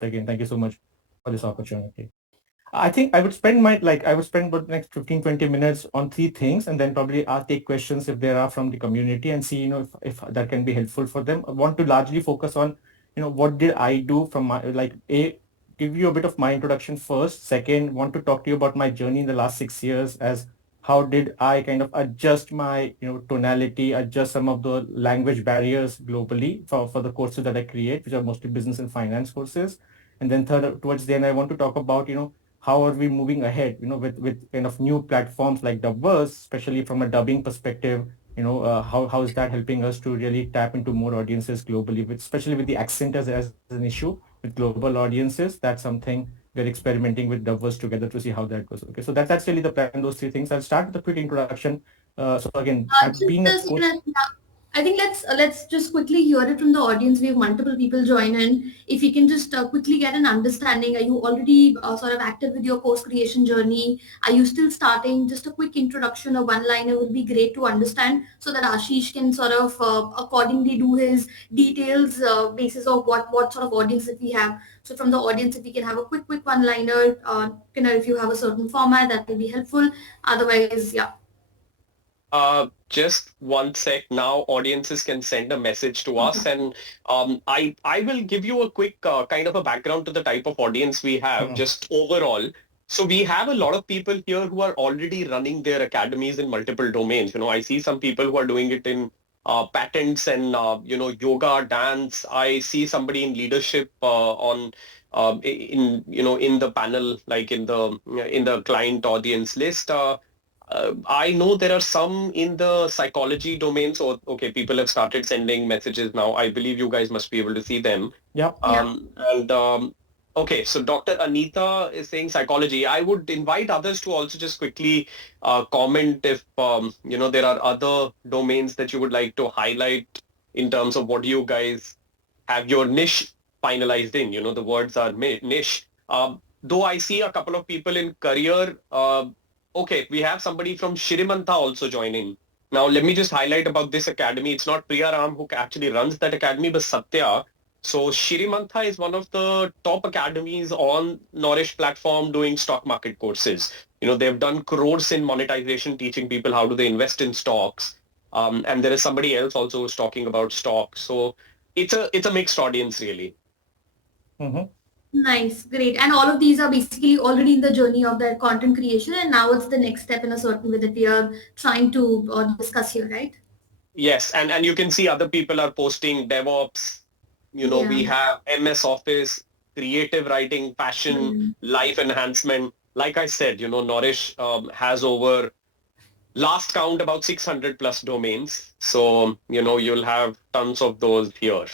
Again, thank you so much for this opportunity. I think I would spend about the next 15, 20 minutes on three things, and then probably I'll take questions if there are from the community and see, if that can be helpful for them. I want to largely focus on, what did I do from my, give you a bit of my introduction first. Second, want to talk to you about my journey in the last 6 years, as how did I kind of adjust my, tonality, adjust some of the language barriers globally for the courses that I create, which are mostly business and finance courses. And then third, towards the end, I want to talk about, how are we moving ahead, with kind of new platforms like DubVerse, especially from a dubbing perspective, how is that helping us to really tap into more audiences globally, especially with the accent as an issue with global audiences. That's something we're experimenting with DubVerse together to see how that goes. Okay, so that's really the plan, those three things. I'll start with a quick introduction. So again, I've Just been a this, coach. yeah. I think let's just quickly hear it from the audience. We have multiple people join in. If you can just quickly get an understanding, are you already sort of active with your course creation journey? Are you still starting? Just a quick introduction, a one-liner would be great to understand, so that Ashish can sort of accordingly do his details basis of what sort of audience that we have. So from the audience, if we can have a quick one-liner, if you have a certain format, that will be helpful. Otherwise, yeah. Just one sec. Now audiences can send a message to us, and I will give you a quick kind of a background to the type of audience we have, Mhm. just overall. So we have a lot of people here who are already running their academies in multiple domains. I see some people who are doing it in patents and yoga, dance. I see somebody in leadership on in the panel, like in the client audience list. I know there are some in the psychology domain. So, okay, people have started sending messages now. I believe you guys must be able to see them. Yeah. Yeah. And okay, so Dr. Anita is saying psychology. I would invite others to also just quickly comment if there are other domains that you would like to highlight in terms of what you guys have your niche finalized in. The words are niche. Though I see a couple of people in career. Okay, we have somebody from Shrimanta also joining. Now, let me just highlight about this academy. It's not Priya Ram who actually runs that academy, but Satya. So Shrimanta is one of the top academies on Knorish platform doing stock market courses. They've done crores in monetization, teaching people how do they invest in stocks. And there is somebody else also who's talking about stocks. So it's a mixed audience, really. Mhm. Nice, great. And all of these are basically already in the journey of their content creation, and now it's the next step in a certain way that we are trying to discuss here, right? Yes, and you can see other people are posting DevOps. Yeah. We have MS Office, creative writing, fashion, Mm. life enhancement. Like I said, Knorish has over last count about 600 plus domains. So, you'll have tons of those here.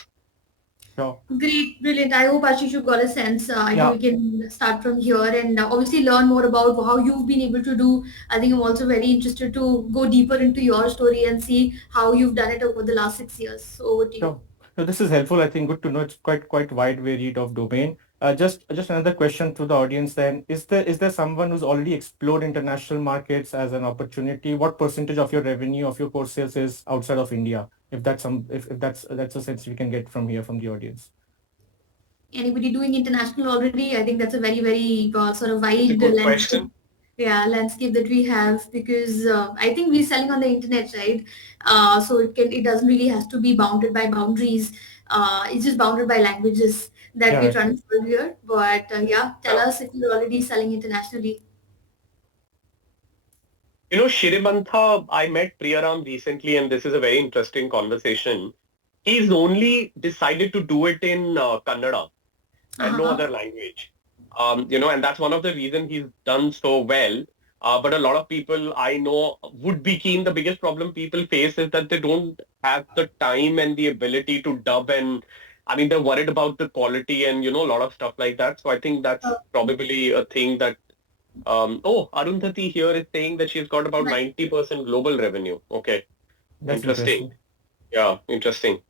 Sure. Great, brilliant. I hope Ashish you got a sense. I think Yeah. we can start from here and obviously learn more about how you've been able to do. I think I'm also very interested to go deeper into your story and see how you've done it over the last 6 years. So over to you. Sure. So this is helpful. I think good to know. It's quite wide varied of domain. Just another question to the audience then. Is there someone who's already explored international markets as an opportunity? What percentage of your revenue of your course sales is outside of India? If that's a sense we can get from here from the audience. Anybody doing international already? I think that's a very, very sort of It's a wide good landscape. question. Yeah, landscape that we have because I think we're selling on the internet, right? So it doesn't really has to be bounded by boundaries. It's just bounded by languages that Yeah, we're right. trying to solve here. But yeah, tell Yeah. us if you're already selling internationally. Shrimanta, I met Priyaram recently, and this is a very interesting conversation. He's only decided to do it in Kannada and no Uh-huh. other language. And that's one of the reasons he's done so well. But a lot of people I know would be keen. The biggest problem people face is that they don't have the time and the ability to dub, and I mean, they're worried about the quality and, a lot of stuff like that. So I think that's probably a thing that, Arundhati here is saying that she's got about Right. 90% global revenue. Okay. That's Interesting. interesting. Yeah, interesting.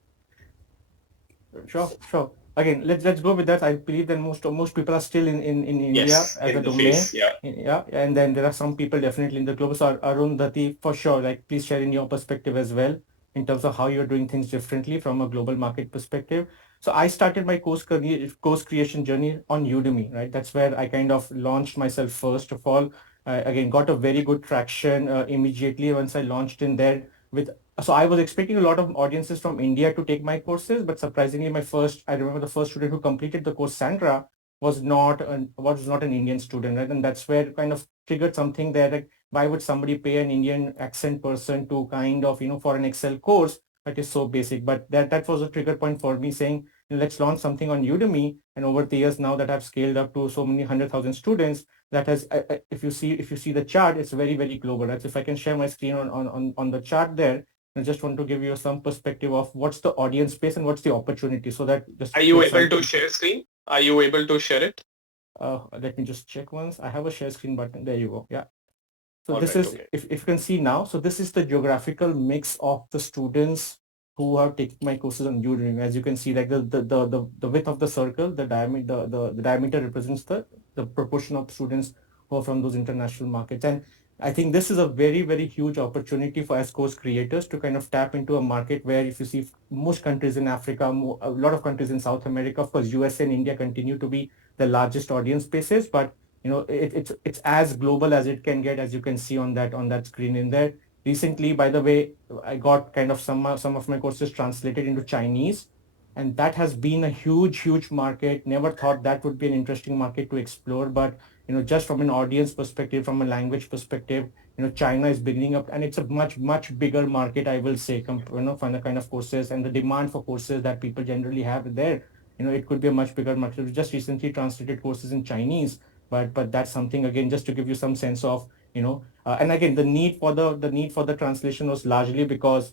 Sure, sure. Again, let's go with that. I believe that most people are still in India Yes, as in a the domain. face. Yeah. Yeah, and then there are some people definitely in the global. So Arundhati, for sure, like please share in your perspective as well in terms of how you're doing things differently from a global market perspective. So I started my course creation journey on Udemy, right? That's where I kind of launched myself first of all. Again, got a very good traction immediately once I launched in there with. So I was expecting a lot of audiences from India to take my courses, but surprisingly, I remember the first student who completed the course, Sandra, was not an Indian student, right? And that's where it kind of triggered something there. Like, why would somebody pay an Indian accent person to kind of, for an Excel course that is so basic? But that was a trigger point for me saying, let's launch something on Udemy. And over the years now that I've scaled up to so many 100,000 students, that has, if you see the chart, it's very, very global. Right? So if I can share my screen on the chart there, I just want to give you some perspective of what's the audience space and what's the opportunity, so that just Are for you able to example, share screen? Are you able to share it? let me just check once. I have a share screen button. There you go. Yeah. So All this right. is, Okay. if you can see now, so this is the geographical mix of the students who are taking my courses on Udemy. As you can see, like the width of the circle, the diameter represents the proportion of students who are from those international markets. And I think this is a very, very huge opportunity for as course creators to kind of tap into a market where, if you see, most countries in Africa, a lot of countries in South America, of course, USA and India continue to be the largest audience spaces, but it's as global as it can get, as you can see on that screen in there. Recently, by the way, I got kind of some of my courses translated into Chinese, and that has been a huge market. Never thought that would be an interesting market to explore, but just from an audience perspective, from a language perspective, China is beginning up, and it's a much bigger market, I will say, from the kind of courses and the demand for courses that people generally have there. It could be a much bigger market. We just recently translated courses in Chinese, but that's something, again, just to give you some sense of, and again, the need for the translation was largely because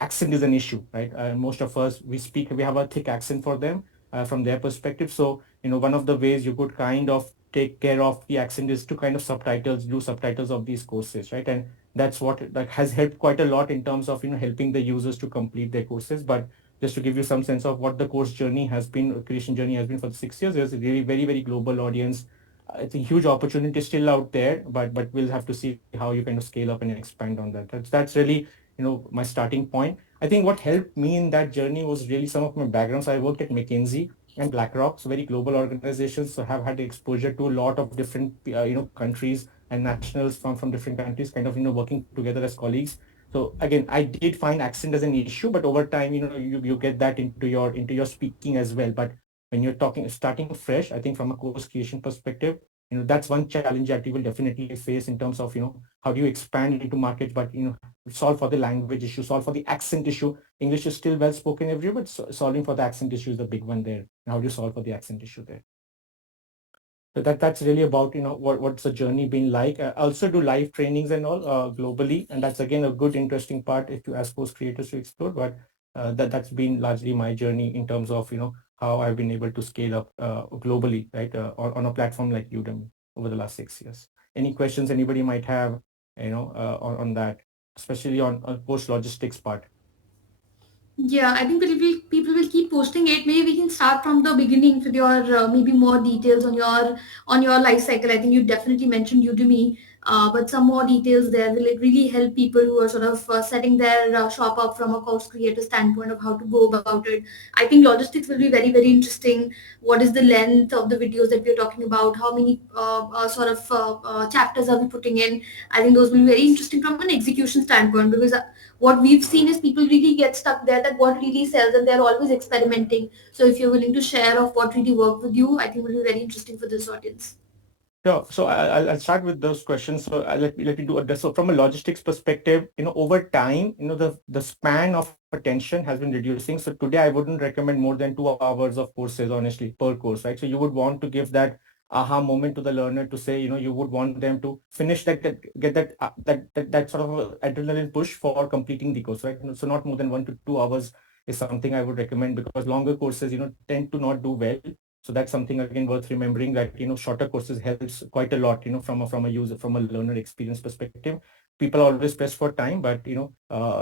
accent is an issue, right? Most of us, we have a thick accent for them, from their perspective. So one of the ways you could kind of take care of the accent is to kind of do subtitles of these courses, right? And that's what that has helped quite a lot in terms of helping the users to complete their courses. But just to give you some sense of what the course journey has been, creation journey has been for the 6 years, there's a really very, very global audience. It's a huge opportunity still out there, but we'll have to see how you kind of scale up and expand on that. That's really my starting point. I think what helped me in that journey was really some of my backgrounds. I worked at McKinsey and BlackRock, so very global organizations. So have had exposure to a lot of different countries and nationals from different countries, kind of working together as colleagues. So again, I did find accent as an issue, but over time, you get that into your speaking as well. But when you're starting fresh, I think from a course creation perspective, that's one challenge that you will definitely face in terms of how do you expand into markets, but solve for the language issue, solve for the accent issue. English is still well spoken everywhere, but solving for the accent issue is the big one there. And how do you solve for the accent issue there? So that's really about what's the journey been like. I also do live trainings and all globally, and that's again a good interesting part if you ask those creators to explore. But that's been largely my journey in terms of how I've been able to scale up globally, right, on a platform like Udemy over the last 6 years. Any questions anybody might have, on that, especially on post logistics part? Yeah, I think people will keep posting it. Maybe we can start from the beginning with your maybe more details on your life cycle. I think you definitely mentioned Udemy, but some more details there. Will it really help people who are sort of setting their shop up from a course creator standpoint of how to go about it? I think logistics will be very interesting. What is the length of the videos that we're talking about? How many sort of chapters are we putting in? I think those will be very interesting from an execution standpoint, because what we've seen is people really get stuck there, that what really sells, and they're always experimenting. So if you're willing to share of what really worked with you, I think will be very interesting for this audience. Sure. So I'll start with those questions. So let me do this. So from a logistics perspective, over time, the span of attention has been reducing. So today I wouldn't recommend more than 2 hours of courses, honestly, per course, right? So you would want to give that aha moment to the learner to say, you would want them to finish get that sort of adrenaline push for completing the course, right? So not more than 1 to 2 hours is something I would recommend, because longer courses, tend to not do well. So that's something again worth remembering, that shorter courses helps quite a lot, from a learner experience perspective. People are always pressed for time, but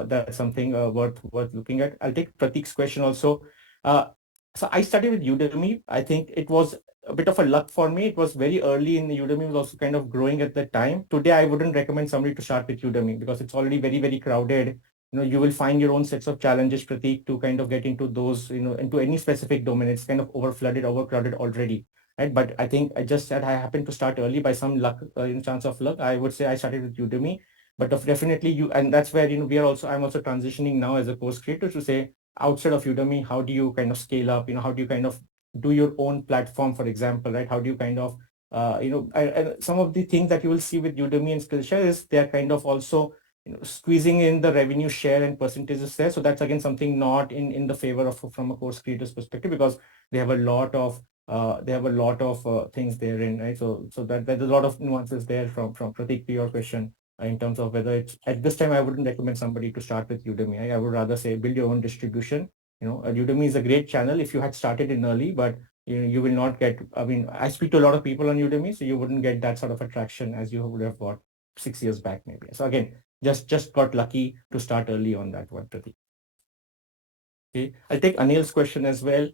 that's something worth looking at. I'll take Pratik's question also. Uh, so I started with Udemy. I think it was a bit of a luck for me. It was very early in the Udemy, was also kind of growing at the time. Today, I wouldn't recommend somebody to start with Udemy because it's already very, very crowded. you will find your own sets of challenges, Pratik, to kind of get into those, into any specific domain. It's kind of overcrowded already. Right. But I think I just said I happened to start early by some luck, in chance of luck. I would say I started with Udemy, but definitely and that's where, I'm also transitioning now as a course creator to say, outside of Udemy, how do you kind of scale up? How do you kind of do your own platform, for example, right? How do you kind of, some of the things that you will see with Udemy and Skillshare is they're kind of also, squeezing in the revenue share and percentages there. So that's again something not in the favor of from a course creator's perspective, because they have a lot of things therein, right? So that there's a lot of nuances there from Pratik to your question, in terms of whether it's at this time. I wouldn't recommend somebody to start with Udemy. I would rather say build your own distribution. Udemy is a great channel if you had started in early, but you will not get. I mean, I speak to a lot of people on Udemy, so you wouldn't get that sort of attraction as you would have got 6 years back, maybe. So again, just got lucky to start early on that one, Pratik. Okay, I'll take Anil's question as well.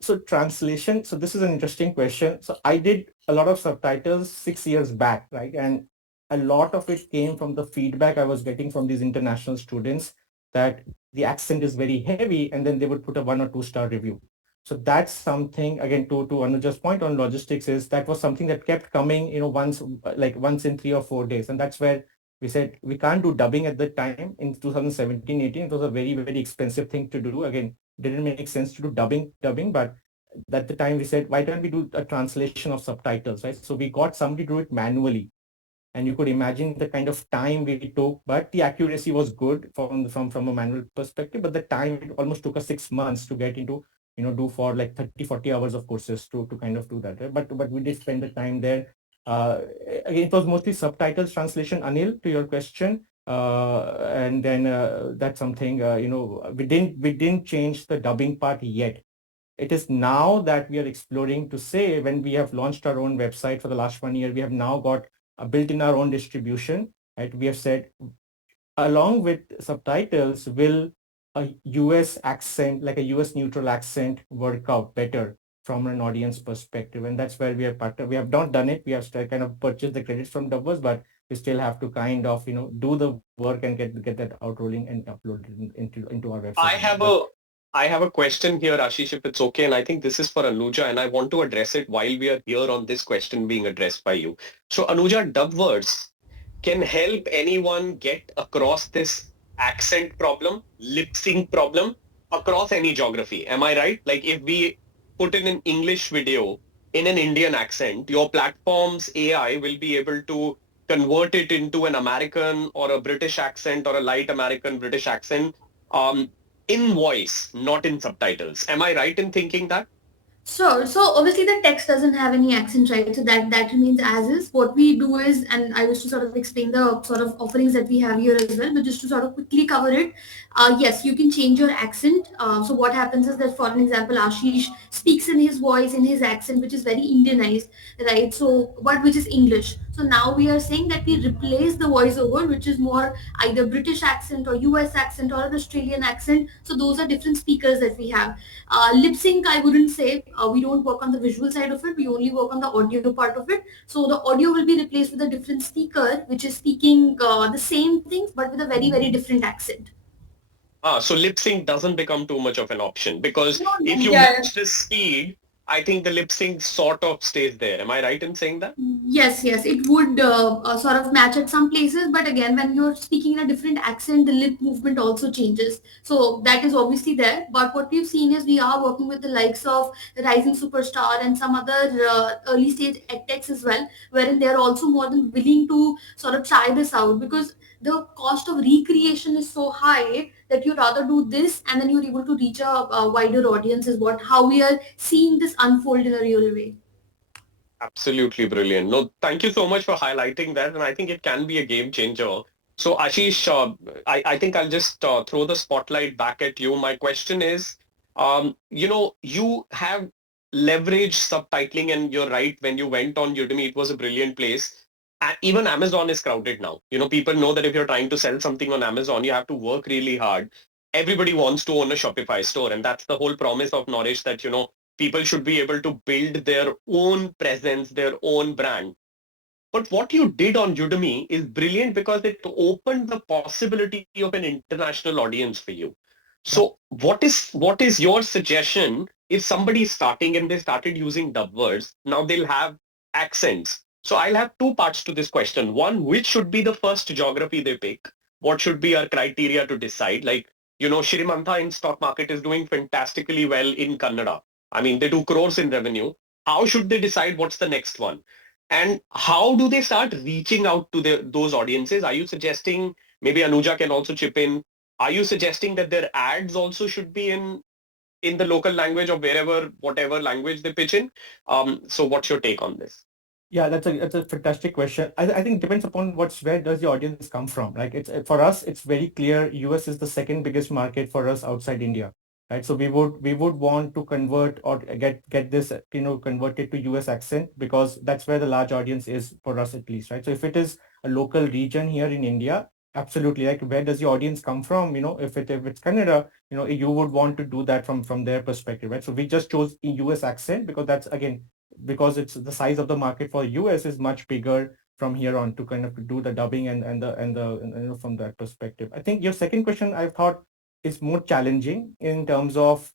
So translation. So this is an interesting question. So I did a lot of subtitles 6 years back, right? And a lot of it came from the feedback I was getting from these international students that the accent is very heavy, and then they would put a 1 or 2 star review. So that's something, again, to Anuja's point on logistics, is that was something that kept coming, once in 3 or 4 days. And that's where we said we can't do dubbing at the time in 2017-18. It was a very, very expensive thing to do. Again, didn't make sense to do dubbing, but at the time we said, why don't we do a translation of subtitles, right? So we got somebody to do it manually, and you could imagine the kind of time we took, but the accuracy was good from a manual perspective. But the time, it almost took us 6 months to get into, do for like 30-40 hours of courses to kind of do that, right? But we did spend the time there. Again, it was mostly subtitles translation, Anil, to your question. And then that's something, we didn't change the dubbing part yet. It is now that we are exploring to say, when we have launched our own website for the last 1 year, we have now got built in our own distribution, right? We have said, along with subtitles, will a US accent, like a US neutral accent, work out better from an audience perspective? And that's where we are partnered. We have not done it. We have still kind of purchased the credits from DubVerse, but we still have to kind of, do the work and get that out rolling and upload it into our website. I have a question here, Ashish, if it's okay, and I think this is for Anuja, and I want to address it while we are here on this question being addressed by you. So Anuja, DubVerse can help anyone get across this accent problem, lip sync problem across any geography. Am I right? Like if we put in an English video in an Indian accent, your platform's AI will be able to convert it into an American or a British accent or a light American British accent, in voice, not in subtitles. Am I right in thinking that? Sure. So obviously the text doesn't have any accent, right? So that remains as is. What we do is, and I wish to sort of explain the sort of offerings that we have here as well, but just to sort of quickly cover it, yes, you can change your accent. So what happens is that, for an example, Ashish speaks in his voice, in his accent, which is very Indianized, right? So which is English. So now we are saying that we replace the voiceover, which is more either British accent or US accent or an Australian accent. So those are different speakers that we have. Lip sync, I wouldn't say. We don't work on the visual side of it. We only work on the audio part of it. So the audio will be replaced with a different speaker, which is speaking the same things, but with a very, very different accent. So lip sync doesn't become too much of an option, because if you Yeah. match the speed, I think the lip sync sort of stays there. Am I right in saying that? Yes, yes, it would sort of match at some places, but again, when you're speaking in a different accent, the lip movement also changes. So that is obviously there. But what we've seen is we are working with the likes of Rising Superstar and some other early stage edtechs as well, wherein they're also more than willing to sort of try this out, because the cost of recreation is so high that you rather do this and then you're able to reach a wider audience, is what how we are seeing this unfold in a real way. Absolutely brilliant. No, thank you so much for highlighting that. And I think it can be a game changer. So Ashish, I think I'll just throw the spotlight back at you. My question is, you have leveraged subtitling, and you're right, when you went on Udemy, it was a brilliant place. Even Amazon is crowded now. People know that if you're trying to sell something on Amazon, you have to work really hard. Everybody wants to own a Shopify store. And that's the whole promise of Knorish, that, people should be able to build their own presence, their own brand. But what you did on Udemy is brilliant because it opened the possibility of an international audience for you. Yeah. So what is your suggestion if somebody is starting and they started using DubVerse, now they'll have accents. So I'll have two parts to this question. One, which should be the first geography they pick? What should be our criteria to decide? Like, Shrimanta in stock market is doing fantastically well in Kannada. I mean, they do crores in revenue. How should they decide what's the next one? And how do they start reaching out to those audiences? Are you suggesting, maybe Anuja can also chip in, are you suggesting that their ads also should be in the local language or wherever, whatever language they pitch in? So what's your take on this? Yeah, that's a fantastic question. I think it depends upon where does the audience come from. Like for us, it's very clear. US is the second biggest market for us outside India, right? So we would want to convert or get this converted to US accent because that's where the large audience is for us at least, right? So if it is a local region here in India, absolutely. Like where does the audience come from? If it's Canada, you would want to do that from their perspective, right? So we just chose US accent because that's again because it's the size of the market for US is much bigger from here on to kind of do the dubbing and from that perspective. I think your second question I've thought is more challenging in terms of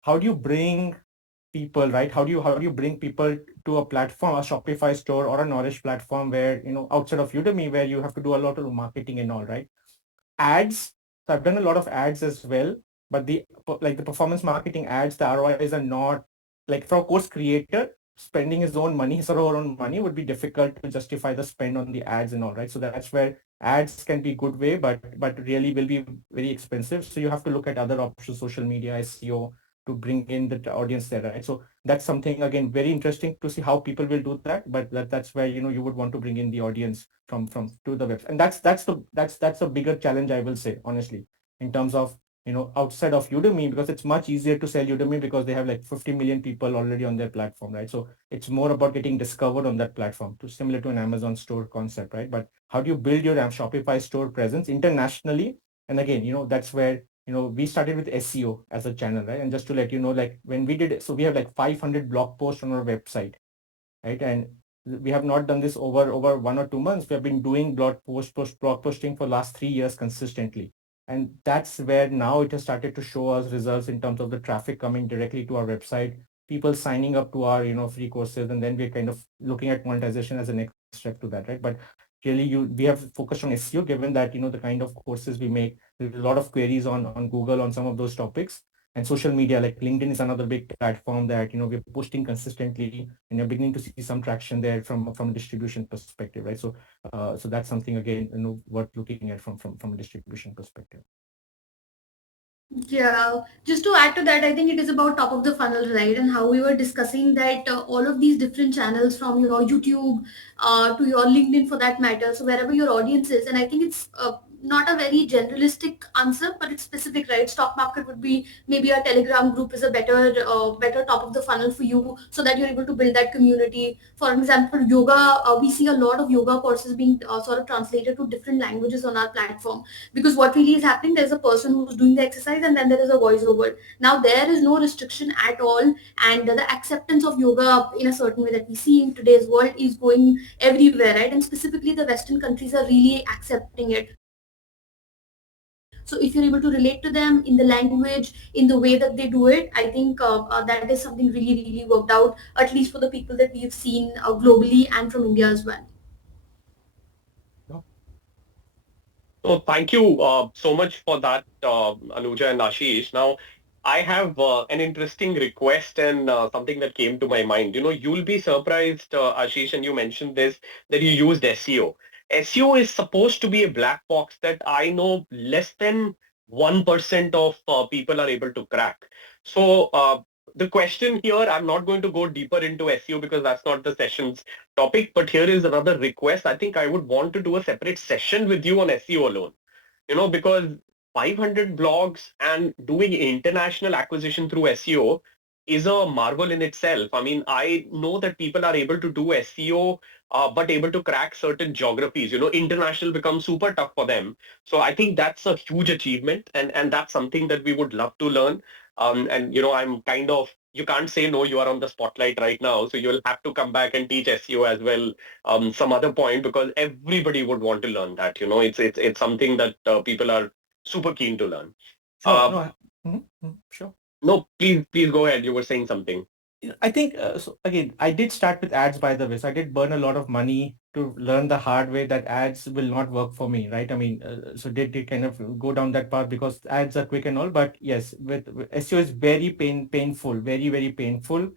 how do you bring people, right? How do you bring people to a platform, a Shopify store or a Knorish platform where, outside of Udemy, where you have to do a lot of marketing and all, right? Ads. So I've done a lot of ads as well, but the performance marketing ads, the ROIs are not like for a course creator spending his own money, his or her own money would be difficult to justify the spend on the ads and all, right? So that's where ads can be good way, but really will be very expensive. So you have to look at other options, social media, SEO to bring in the audience there, right? So that's something again very interesting to see how people will do that, but that's where you would want to bring in the audience from to the website, and that's a bigger challenge, I will say honestly, in terms of outside of Udemy, because it's much easier to sell Udemy because they have like 50 million people already on their platform, right? So it's more about getting discovered on that platform, to similar to an Amazon store concept, right? But how do you build your Shopify store presence internationally? And again, that's where we started with SEO as a channel, right? And just to let you know, like when we did, so we have like 500 blog posts on our website, right? And we have not done this over 1 or 2 months. We have been doing blog posting for last 3 years consistently. And that's where now it has started to show us results in terms of the traffic coming directly to our website, people signing up to our, free courses, and then we're kind of looking at monetization as a next step to that, right? But really we have focused on SEO, given that, the kind of courses we make, there's a lot of queries on Google on some of those topics. And social media like LinkedIn is another big platform that we're posting consistently, and you're beginning to see some traction there from a distribution perspective, right? So that's something again worth looking at from a distribution perspective. Yeah, just to add to that, I think it is about top of the funnel, right? And how we were discussing that all of these different channels from your YouTube to your LinkedIn for that matter. So wherever your audience is, and I think it's not a very generalistic answer, but it's specific, right? Stock market would be maybe a Telegram group is a better top of the funnel for you, so that you're able to build that community. For example, yoga, we see a lot of yoga courses being sort of translated to different languages on our platform, because what really is happening, there's a person who's doing the exercise and then there is a voiceover. Now there is no restriction at all, and the acceptance of yoga in a certain way that we see in today's world is going everywhere, right? And specifically the Western countries are really accepting it. So if you're able to relate to them in the language, in the way that they do it, I think that is something really, really worked out, at least for the people that we've seen globally and from India as well. So thank you so much for that, Anuja and Ashish. Now, I have an interesting request and something that came to my mind. You'll be surprised, Ashish, and you mentioned this, that you used SEO. SEO is supposed to be a black box that I know less than 1% of people are able to crack. So the question here, I'm not going to go deeper into SEO because that's not the session's topic, but here is another request. I think I would want to do a separate session with you on SEO alone, because 500 blogs and doing international acquisition through SEO is a marvel in itself. I mean, I know that people are able to do SEO, but able to crack certain geographies. International becomes super tough for them. So I think that's a huge achievement, and that's something that we would love to learn. And I'm kind of you can't say no, you are on the spotlight right now. So you'll have to come back and teach SEO as well, some other point, because everybody would want to learn that. It's something that people are super keen to learn. Sure. Uh, No, sure. no, please go ahead. You were saying something. I think, so again, I did start with ads, by the way. So I did burn a lot of money to learn the hard way that ads will not work for me, right? I mean, so did kind of go down that path because ads are quick and all. But yes, with SEO is very painful, very, very painful.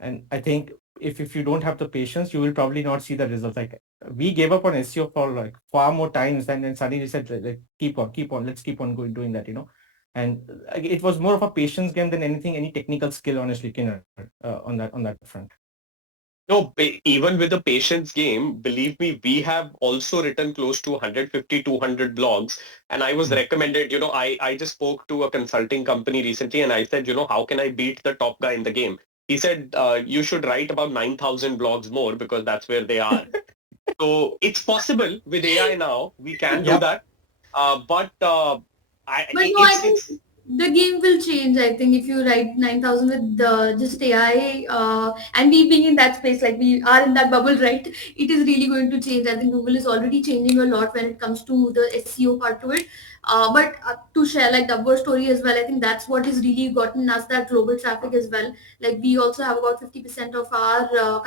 And I think if you don't have the patience, you will probably not see the results. Like we gave up on SEO for like far more times, and then suddenly we said, like, keep on, let's keep on going doing that, and it was more of a patience game than anything, any technical skill, honestly, Kinder, on that front. No, even with the patience game, believe me, we have also written close to 150, 200 blogs. And I was recommended, I just spoke to a consulting company recently and I said, how can I beat the top guy in the game? He said, you should write about 9,000 blogs more because that's where they are. So it's possible with AI now, we can do Yep. that. But But no, I think the game will change. I think if you write 9,000 with just AI, and we being in that space, like we are in that bubble, right? It is really going to change. I think Google is already changing a lot when it comes to the SEO part to it. But to share like the DubVerse story as well, I think that's what has really gotten us that global traffic as well. Like we also have about 50% of our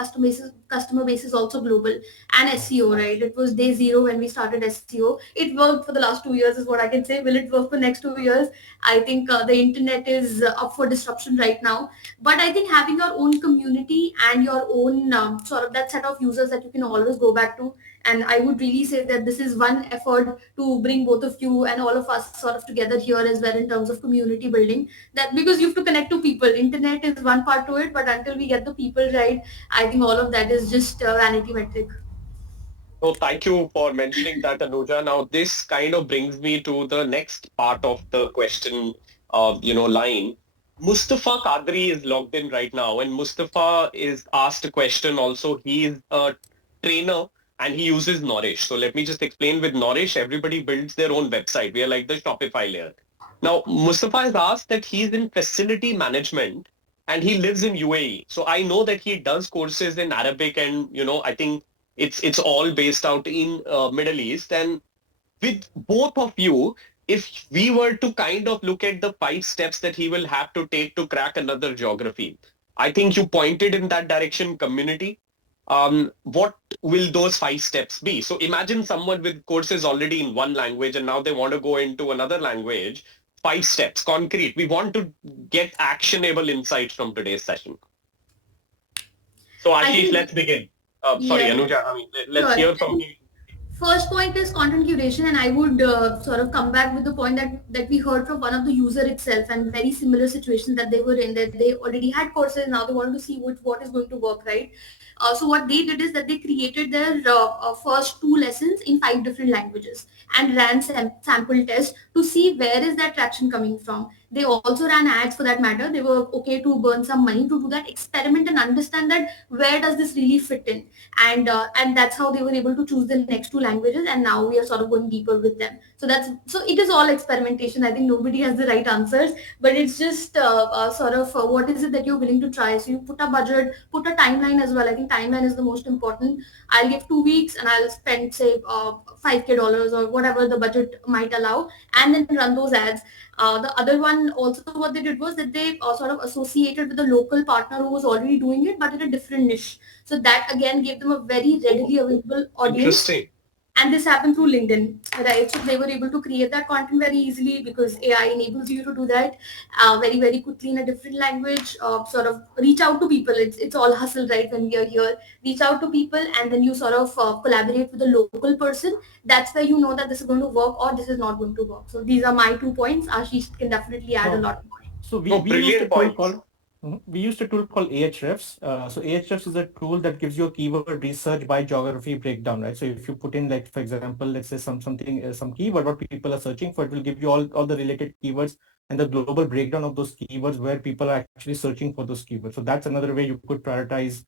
customer base is also global and SEO, right? It was day zero when we started SEO. It worked for the last 2 years is what I can say. Will it work for next 2 years? I think the internet is up for disruption right now. But I think having your own community and your own sort of that set of users that you can always go back to. And I would really say that this is one effort to bring both of you and all of us sort of together here as well in terms of community building. That because you have to connect to people. Internet is one part to it, but until we get the people right, I think all of that is just vanity metric. So thank you for mentioning that, Anuja. Now, this kind of brings me to the next part of the question, line. Mustafa Kadri is logged in right now, and Mustafa is asked a question also. He is a trainer and he uses Knorish. So let me just explain with Knorish, everybody builds their own website. We are like the Shopify layer. Now, Mustafa has asked that he's in facility management and he lives in UAE. So I know that he does courses in Arabic and, I think it's all based out in Middle East. And with both of you, if we were to kind of look at the 5 steps that he will have to take to crack another geography, I think you pointed in that direction, community. What will those 5 steps be? So imagine someone with courses already in one language and now they want to go into another language. 5 steps, concrete. We want to get actionable insights from today's session. So I Ashish, think, let's begin. Sorry, yeah, Anuja, let's sure. hear from you. First point is content curation, and I would sort of come back with the point that we heard from one of the user itself, and very similar situation that they were in, that they already had courses, now they wanted to see what is going to work, right? So what they did is that they created their first 2 lessons in 5 different languages and ran sample tests to see where is that traction coming from. They also ran ads for that matter. They were okay to burn some money to do that experiment and understand that where does this really fit in, and that's how they were able to choose the next 2 languages, and now we are sort of going deeper with them. So it is all experimentation. I think nobody has the right answers, but it's just sort of what is it that you're willing to try. So you put a budget, put a timeline as well. I think timeline is the most important. I'll give 2 weeks and I'll spend say $5K or whatever the budget might allow, and then run those ads. The other one also what they did was that they sort of associated with a local partner who was already doing it but in a different niche. So that again gave them a very readily available audience. Interesting. And this happened through LinkedIn, right? So they were able to create that content very easily because AI enables you to do that very, very quickly in a different language. Sort of reach out to people. It's all hustle, right? When we are here, reach out to people and then you sort of collaborate with a local person. That's where you know that this is going to work or this is not going to work. So these are my 2 points. Ashish can definitely add a No. lot more. So we, No, we used a brilliant tool points. called we used a tool called Ahrefs. So Ahrefs is a tool that gives you a keyword research by geography breakdown, right? So if you put in, like, for example, let's say some keyword what people are searching for, it will give you all the related keywords and the global breakdown of those keywords where people are actually searching for those keywords. So that's another way you could prioritize,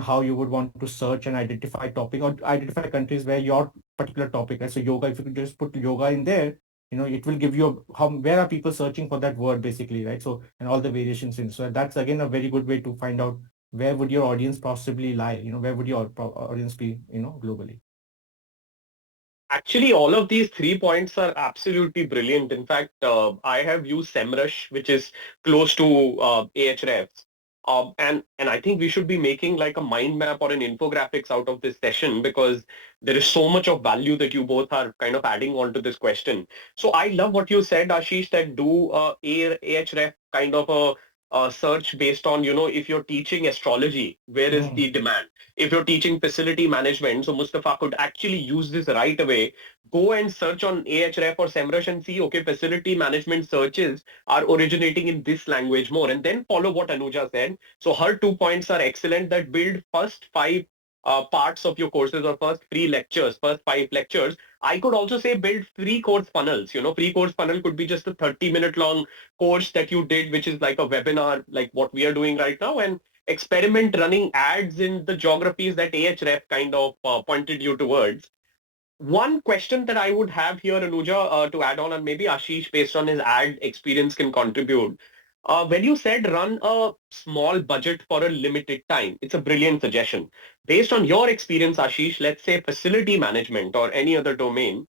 how you would want to search and identify topic or identify countries where your particular topic, right? So yoga, if you could just put yoga in there, it will give you where are people searching for that word basically, right? So, and all the variations in. So that's again a very good way to find out where would your audience possibly lie, where would your audience be, globally. Actually, all of these 3 points are absolutely brilliant. In fact, I have used SEMrush, which is close to Ahrefs. And I think we should be making like a mind map or an infographics out of this session, because there is so much of value that you both are kind of adding on to this question. So I love what you said, Ashish, that do Ahref kind of a search based on, if you're teaching astrology, where is Mm. the demand? If you're teaching facility management, so Mustafa could actually use this right away. Go and search on Ahref or SEMrush and see, okay, facility management searches are originating in this language more, and then follow what Anuja said. So her 2 points are excellent, that build first five parts of your courses, or first 5 lectures. I could also say build free course funnels. Free course funnel could be just a 30-minute long course that you did, which is like a webinar, like what we are doing right now, and experiment running ads in the geographies that Ahref kind of pointed you towards. One question that I would have here, Anuja, to add on, and maybe Ashish, based on his ad experience, can contribute. When you said run a small budget for a limited time, it's a brilliant suggestion. Based on your experience, Ashish, let's say facility management or any other domain,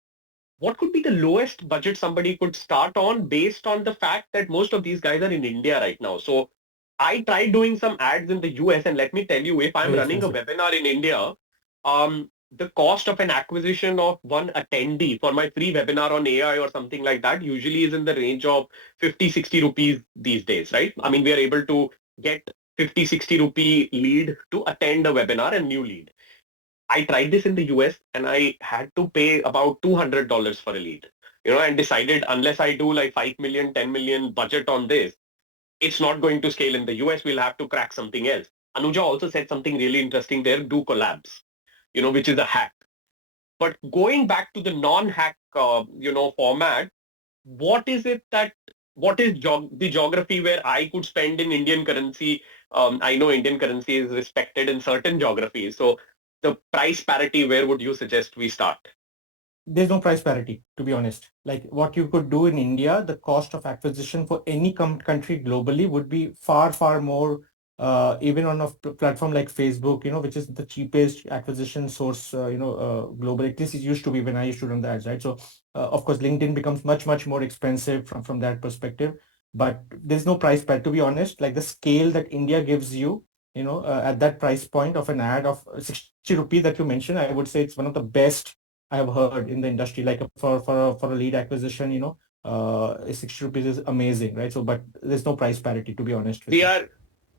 what could be the lowest budget somebody could start on, based on the fact that most of these guys are in India right now? So I tried doing some ads in the US, and let me tell you, if I'm Very running a expensive. webinar in India, the cost of an acquisition of one attendee for my free webinar on AI or something like that usually is in the range of 50-60 rupees these days, right? I mean, we are able to get 50-60 rupee lead to attend a webinar, and new lead. I tried this in the US, and I had to pay about $200 for a lead, and decided, unless I do like 5 million, 10 million budget on this, it's not going to scale in the US. We'll have to crack something else. Anuja also said something really interesting there, do collabs, which is a hack. But going back to the non-hack, format, what is it that, what is the geography where I could spend in Indian currency? I know Indian currency is respected in certain geographies. So the price parity, where would you suggest we start? There's no price parity, to be honest. Like what you could do in India, the cost of acquisition for any country globally would be far, far more, even on a platform like Facebook, which is the cheapest acquisition source, globally. At least it used to be when I used to run the ads, right? So, of course, LinkedIn becomes much, much more expensive from that perspective. But there's no price parity, to be honest. Like the scale that India gives you, at that price point of an ad of 60 rupees that you mentioned, I would say it's one of the best I have heard in the industry. Like for a lead acquisition, 60 rupees is amazing, right? So, but there's no price parity, to be honest with We you. are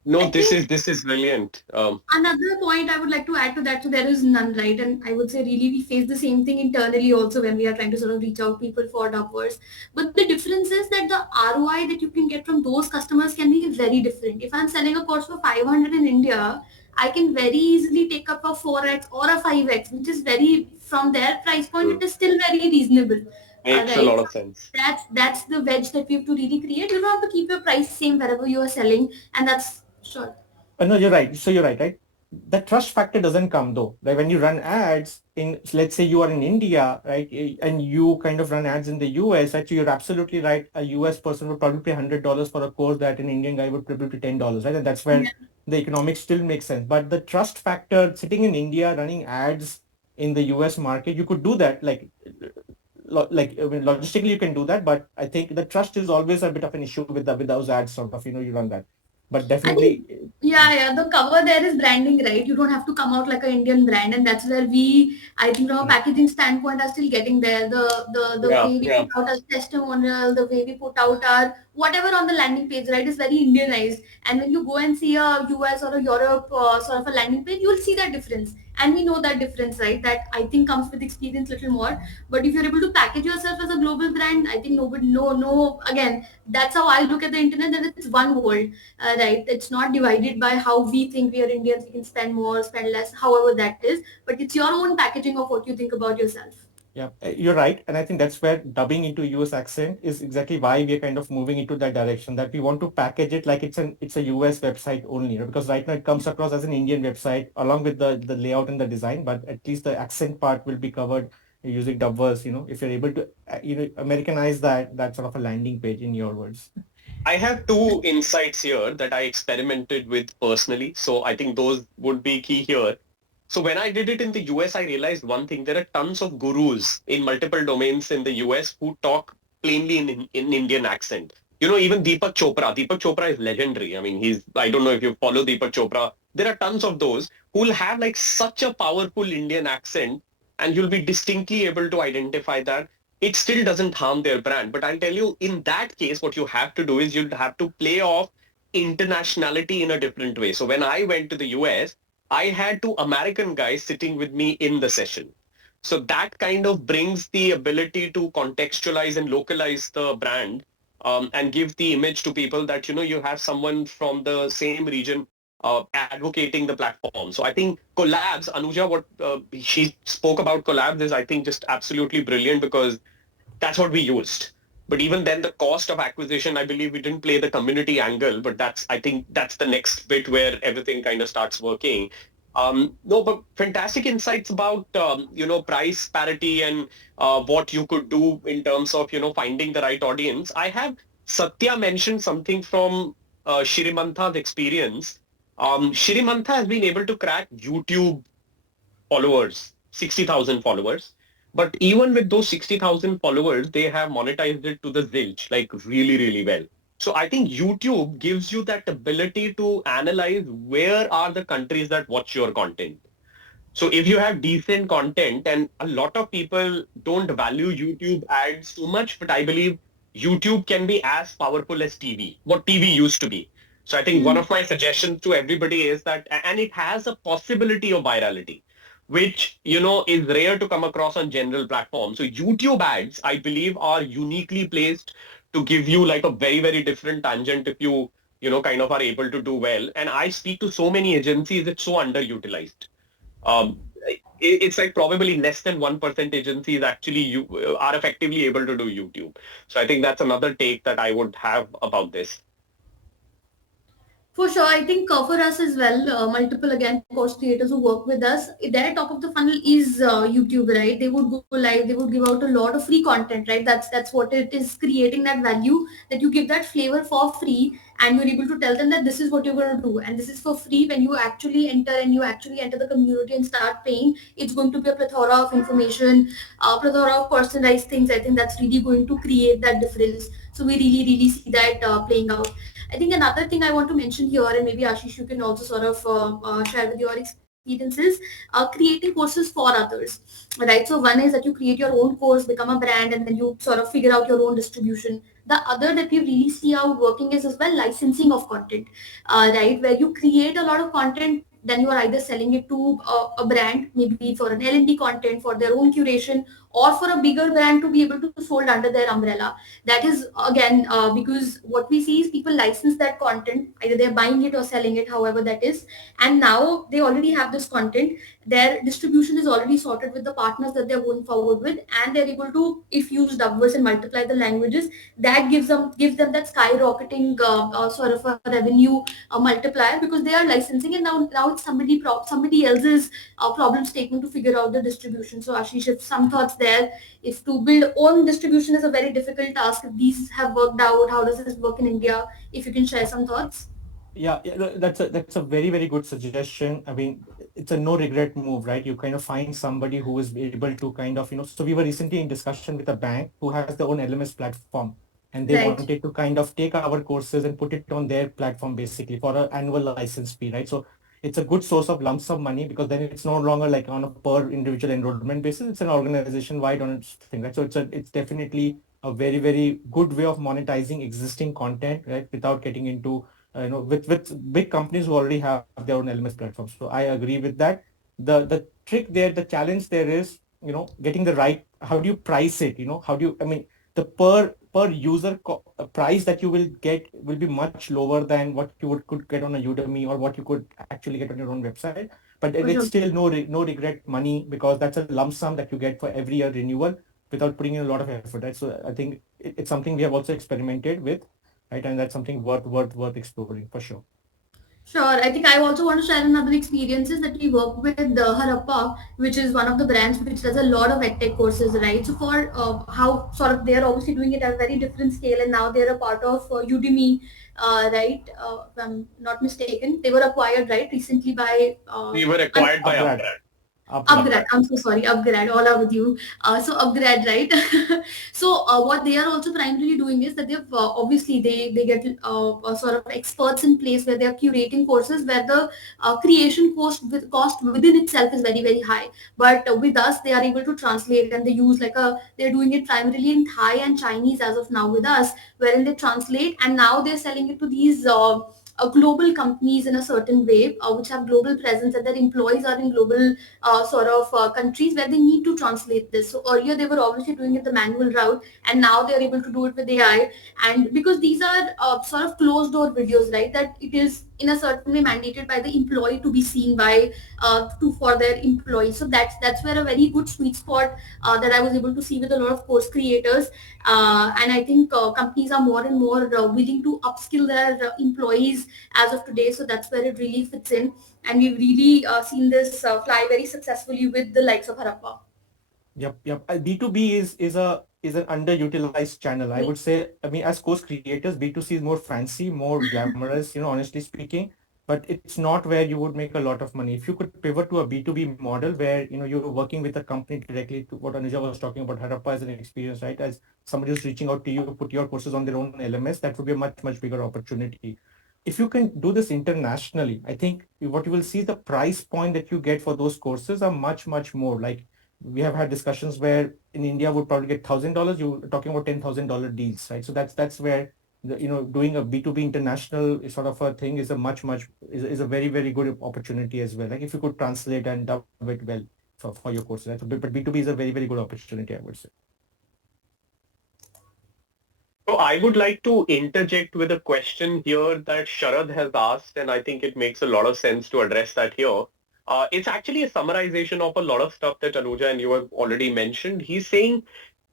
No, I this think is brilliant. another point I would like to add to that, so there is none, right? And I would say really we face the same thing internally also when we are trying to sort of reach out people for DubVerse. But the difference is that the ROI that you can get from those customers can be very different. If I'm selling a course for 500 in India, I can very easily take up a 4x or a 5x, which is very, from their price point, it Mm. is still very reasonable. Makes a Right. lot So of sense. that's the wedge that we have to really create. You don't have to keep your price same wherever you are selling, and that's sure. No, you're right. So you're right, right? The trust factor doesn't come though. Like when you run ads in, let's say you are in India, right, and you kind of run ads in the US, right? So you're absolutely right. A US person would probably pay $100 for a course that an Indian guy would probably pay $10, right? And that's where Yeah. the economics still makes sense. But the trust factor, sitting in India running ads in the US market, you could do that. Like I mean, logistically you can do that, but I think the trust is always a bit of an issue with those ads sort of, you run that. But I think, definitely. yeah, yeah, the cover there is branding, right? You don't have to come out like an Indian brand, and that's where we, I think, from a packaging standpoint, are still getting there. The Yeah, way we yeah. put out our testimonial, the way we put out our whatever on the landing page, right, is very Indianized. And when you go and see a US or a Europe sort of a landing page, you'll see that difference. And we know that difference, right? That I think comes with experience little more. But if you're able to package yourself as a global brand, I think nobody, no, again, that's how I look at the internet, that it's one world, right? It's not divided by how we think we are Indians, we can spend more, spend less, however that is, but it's your own packaging of what you think about yourself. Yeah, you're right. And I think that's where dubbing into US accent is exactly why we are kind of moving into that direction, that we want to package it like it's a US website only, because right now it comes across as an Indian website along with the layout and the design, but at least the accent part will be covered using DubVerse, if you're able to, Americanize that sort of a landing page in your words. I have two insights here that I experimented with personally. So I think those would be key here. So when I did it in the US, I realized one thing. There are tons of gurus in multiple domains in the US who talk plainly in Indian accent. Even Deepak Chopra. Deepak Chopra is legendary. I mean, I don't know if you follow Deepak Chopra. There are tons of those who will have like such a powerful Indian accent, and you'll be distinctly able to identify that. It still doesn't harm their brand. But I'll tell you, in that case, what you have to do is you'll have to play off internationality in a different way. So when I went to the US, I had two American guys sitting with me in the session. So that kind of brings the ability to contextualize and localize the brand, and give the image to people that, you have someone from the same region advocating the platform. So I think collabs, Anuja, what she spoke about collabs is, I think, just absolutely brilliant because that's what we used. But even then, the cost of acquisition, I believe we didn't play the community angle, but I think that's the next bit where everything kind of starts working. No, but fantastic insights about, price parity and what you could do in terms of, finding the right audience. I have Satya mentioned something from Shirimantha's experience. Shirimantha has been able to crack YouTube followers, 60,000 followers. But even with those 60,000 followers, they have monetized it to the zilch, like really, really well. So I think YouTube gives you that ability to analyze where are the countries that watch your content. So if you have decent content, and a lot of people don't value YouTube ads too much, but I believe YouTube can be as powerful as TV, what TV used to be. So I think one of my suggestions to everybody is that, and it has a possibility of virality, which, is rare to come across on general platforms. So YouTube ads, I believe, are uniquely placed to give you like a very, very different tangent if you, kind of are able to do well. And I speak to so many agencies, it's so underutilized. It's like probably less than 1% agencies actually are effectively able to do YouTube. So I think that's another take that I would have about this. For sure, I think for us as well, multiple again course creators who work with us, their top of the funnel is YouTube, right? They would go live, they would give out a lot of free content, right? That's what it is, creating that value, that you give that flavor for free, and you're able to tell them that this is what you're going to do, and this is for free. When you actually enter and you actually enter the community and start paying, it's going to be a plethora of information, a plethora of personalized things. I think that's really going to create that difference. So we really, really see that playing out. I think another thing I want to mention here, and maybe Ashish, you can also sort of share with your experiences, creating courses for others, right? So one is that you create your own course, become a brand, and then you sort of figure out your own distribution. The other that we really see out working is as well licensing of content, right? Where you create a lot of content, then you are either selling it to a brand, maybe for an L&D content, for their own curation, or for a bigger brand to be able to sold under their umbrella. That is again because what we see is people license that content, either they're buying it or selling it, however that is, and now they already have this content, their distribution is already sorted with the partners that they're going forward with, and they're able to, if use DubVerse and multiply the languages, that gives them that skyrocketing sort of a revenue multiplier, because they are licensing, and now it's somebody else's problem statement to figure out the distribution. So Ashish, if some thoughts there, if to build own distribution is a very difficult task, if these have worked out, how does this work in India? If you can share some thoughts. Yeah, that's a very, very good suggestion. I mean, it's a no regret move, right? You kind of find somebody who is able to kind of, so we were recently in discussion with a bank who has their own LMS platform, and they Right. wanted to kind of take our courses and put it on their platform basically for an annual license fee, right? So it's a good source of lump sum money, because then it's no longer like on a per individual enrollment basis. It's an organization wide on its thing, right? So it's definitely a very, very good way of monetizing existing content, right? Without getting into with big companies who already have their own LMS platforms. So I agree with that. The trick there, the challenge there is, getting the right. How do you price it? How do you? I mean, the per user price that you will get will be much lower than what you could get on a Udemy, or what you could actually get on your own website. But For it's sure. still no regret money, because that's a lump sum that you get for every year renewal without putting in a lot of effort, right? So I think it's something we have also experimented with, right? And that's something worth exploring for sure. Sure. I think I also want to share another experiences that we work with Harappa, which is one of the brands which does a lot of edtech courses, right? So for how sort of they're obviously doing it at a very different scale, and now they're a part of Udemy, right? If I'm not mistaken, they were acquired right recently by We were acquired by Upgrad. Upgrad. Upgrad. Upgrad. I'm so sorry, Upgrad. All are with you. So Upgrad, right? So what they are also primarily doing is that they've obviously they get sort of experts in place where they are curating courses where the creation cost within itself is very very high. But with us, they are able to translate and they use like a they're doing it primarily in Thai and Chinese as of now with us, wherein they translate and now they're selling it to these. Global companies in a certain way, which have global presence, and their employees are in global sort of countries where they need to translate this. So earlier they were obviously doing it the manual route, and now they are able to do it with AI. And because these are sort of closed door videos, right? That it is in a certain way mandated by the employee to be seen by to for their employees. So that's where a very good sweet spot that I was able to see with a lot of course creators. And I think companies are more and more willing to upskill their employees as of today. So that's where it really fits in, and we've really seen this fly very successfully with the likes of Harappa. Yep, yep. B2B is an underutilized channel. I Right. would say, I mean, as course creators, B2C is more fancy, more glamorous, honestly speaking, but it's not where you would make a lot of money. If you could pivot to a B2B model where, you're working with a company directly, to what Anuja was talking about, Harappa as an experience, right? As somebody who's reaching out to you, put your courses on their own LMS, that would be a much, much bigger opportunity. If you can do this internationally, I think what you will see, the price point that you get for those courses are much, much more. Like, we have had discussions where in India would probably get $1,000. You're talking about $10,000 deals, right? So that's where doing a B2B international sort of a thing is a is a very, very good opportunity as well. Like, if you could translate and dub it well for your courses, right? But B2B is a very, very good opportunity, I would say. So I would like to interject with a question here that Sharad has asked, and I think it makes a lot of sense to address that here. It's actually a summarization of a lot of stuff that Anuja and you have already mentioned. He's saying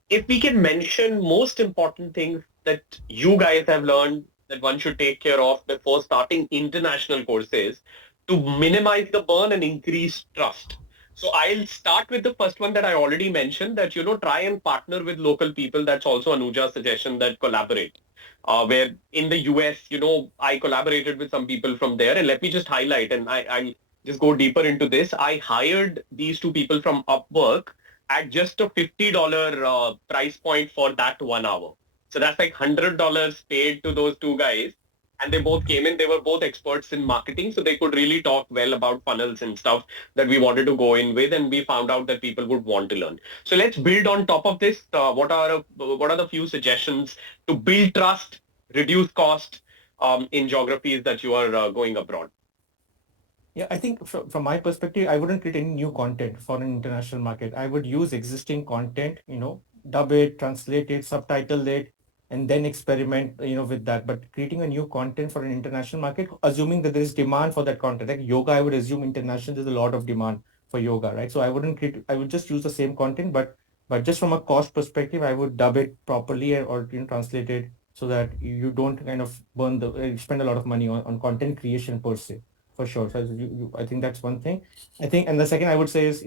if we can mention most important things that you guys have learned that one should take care of before starting international courses to minimize the burn and increase trust. So I'll start with the first one that I already mentioned that, try and partner with local people. That's also Anuja's suggestion that collaborate. Where in the US, I collaborated with some people from there. And let me just highlight, and I'll just go deeper into this. I hired these two people from Upwork at just a $50 price point for that 1 hour. So that's like $100 paid to those two guys. And they both came in. They were both experts in marketing, so they could really talk well about funnels and stuff that we wanted to go in with. And we found out that people would want to learn. So let's build on top of this. What are the few suggestions to build trust, reduce cost in geographies that you are going abroad? Yeah, I think from my perspective, I wouldn't create any new content for an international market. I would use existing content, dub it, translate it, subtitle it, and then experiment, with that. But creating a new content for an international market, assuming that there is demand for that content, like yoga, I would assume international, there's a lot of demand for yoga, right? So I wouldn't create, I would just use the same content, but just from a cost perspective, I would dub it properly or translate it so that you don't kind of spend a lot of money on content creation per se, for sure. So I think that's one thing. I think, and the second I would say is,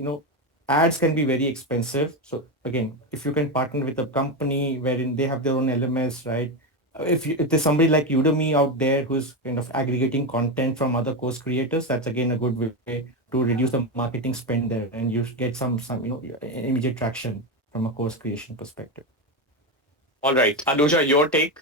ads can be very expensive. So again, if you can partner with a company wherein they have their own LMS, right? If there's somebody like Udemy out there who's kind of aggregating content from other course creators, that's again a good way to reduce the marketing spend there, and you get some immediate traction from a course creation perspective. All right. Anuja, your take?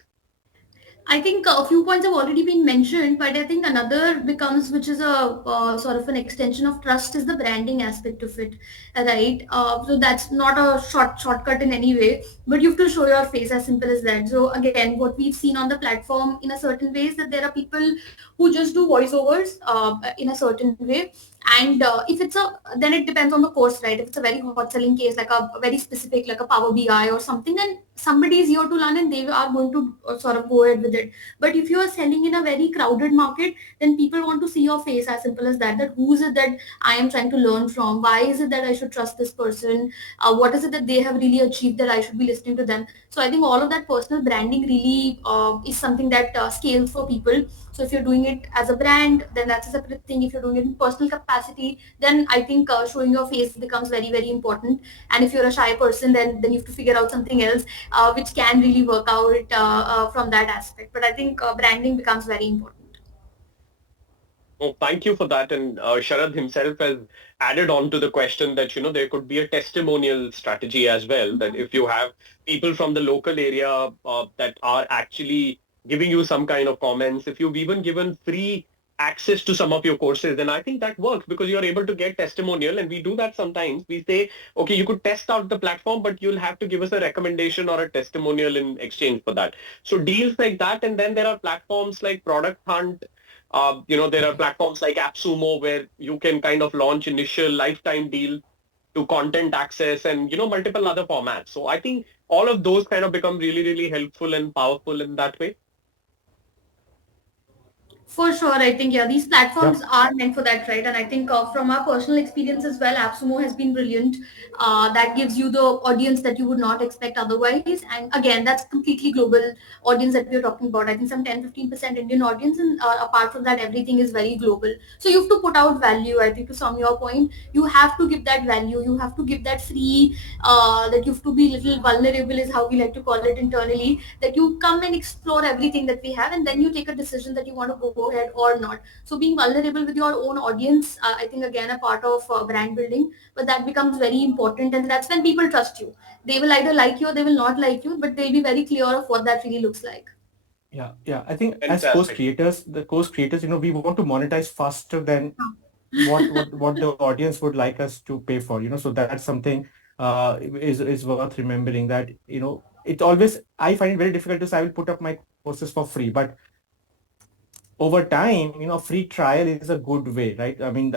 I think a few points have already been mentioned, but I think another becomes, which is a sort of an extension of trust, is the branding aspect of it, right? So that's not a shortcut in any way, but you have to show your face, as simple as that. So again, what we've seen on the platform in a certain way is that there are people who just do voiceovers in a certain way. And if it's then it depends on the course, right? If it's a very hot selling case, like a very specific, like a Power BI or something, then somebody is here to learn and they are going to sort of go ahead with it. But if you are selling in a very crowded market, then people want to see your face, as simple as that. That who is it that I am trying to learn from? Why is it that I should trust this person? What is it that they have really achieved that I should be listening to them? So I think all of that personal branding really is something that scales for people. So if you're doing it as a brand, then that's a separate thing. If you're doing it in personal capacity, then I think showing your face becomes very, very important. And if you're a shy person, then you have to figure out something else which can really work out from that aspect. But I think branding becomes very important. Oh, thank you for that. And Sharad himself has added on to the question that, there could be a testimonial strategy as well, that if you have people from the local area that are actually giving you some kind of comments, if you've even given free access to some of your courses, then I think that works because you're able to get testimonial. And we do that sometimes. We say, okay, you could test out the platform, but you'll have to give us a recommendation or a testimonial in exchange for that. So deals like that. And then there are platforms like Product Hunt. There are platforms like AppSumo where you can kind of launch initial lifetime deal to content access and, multiple other formats. So I think all of those kind of become really, really helpful and powerful in that way. For sure, I think yeah, these platforms Yeah. are meant for that, right? And I think from our personal experience as well, AppSumo has been brilliant. That gives you the audience that you would not expect otherwise. And again, that's completely global audience that we're talking about. I think some 10-15% Indian audience, and apart from that, everything is very global. So you have to put out value. I think to sum your point, you have to give that value. You have to give that free. That you have to be little vulnerable, is how we like to call it internally, that you come and explore everything that we have, and then you take a decision that you want to go ahead or not. So being vulnerable with your own audience, I think again a part of brand building, but that becomes very important, and that's when people trust you. They will either like you or they will not like you, but they'll be very clear of what that really looks like. Yeah. I think as course Fantastic. creators, the course creators, we want to monetize faster than what the audience would like us to pay for. So that's something is worth remembering, that it always, I find it very difficult to say I will put up my courses for free, but over time, free trial is a good way, right? I mean,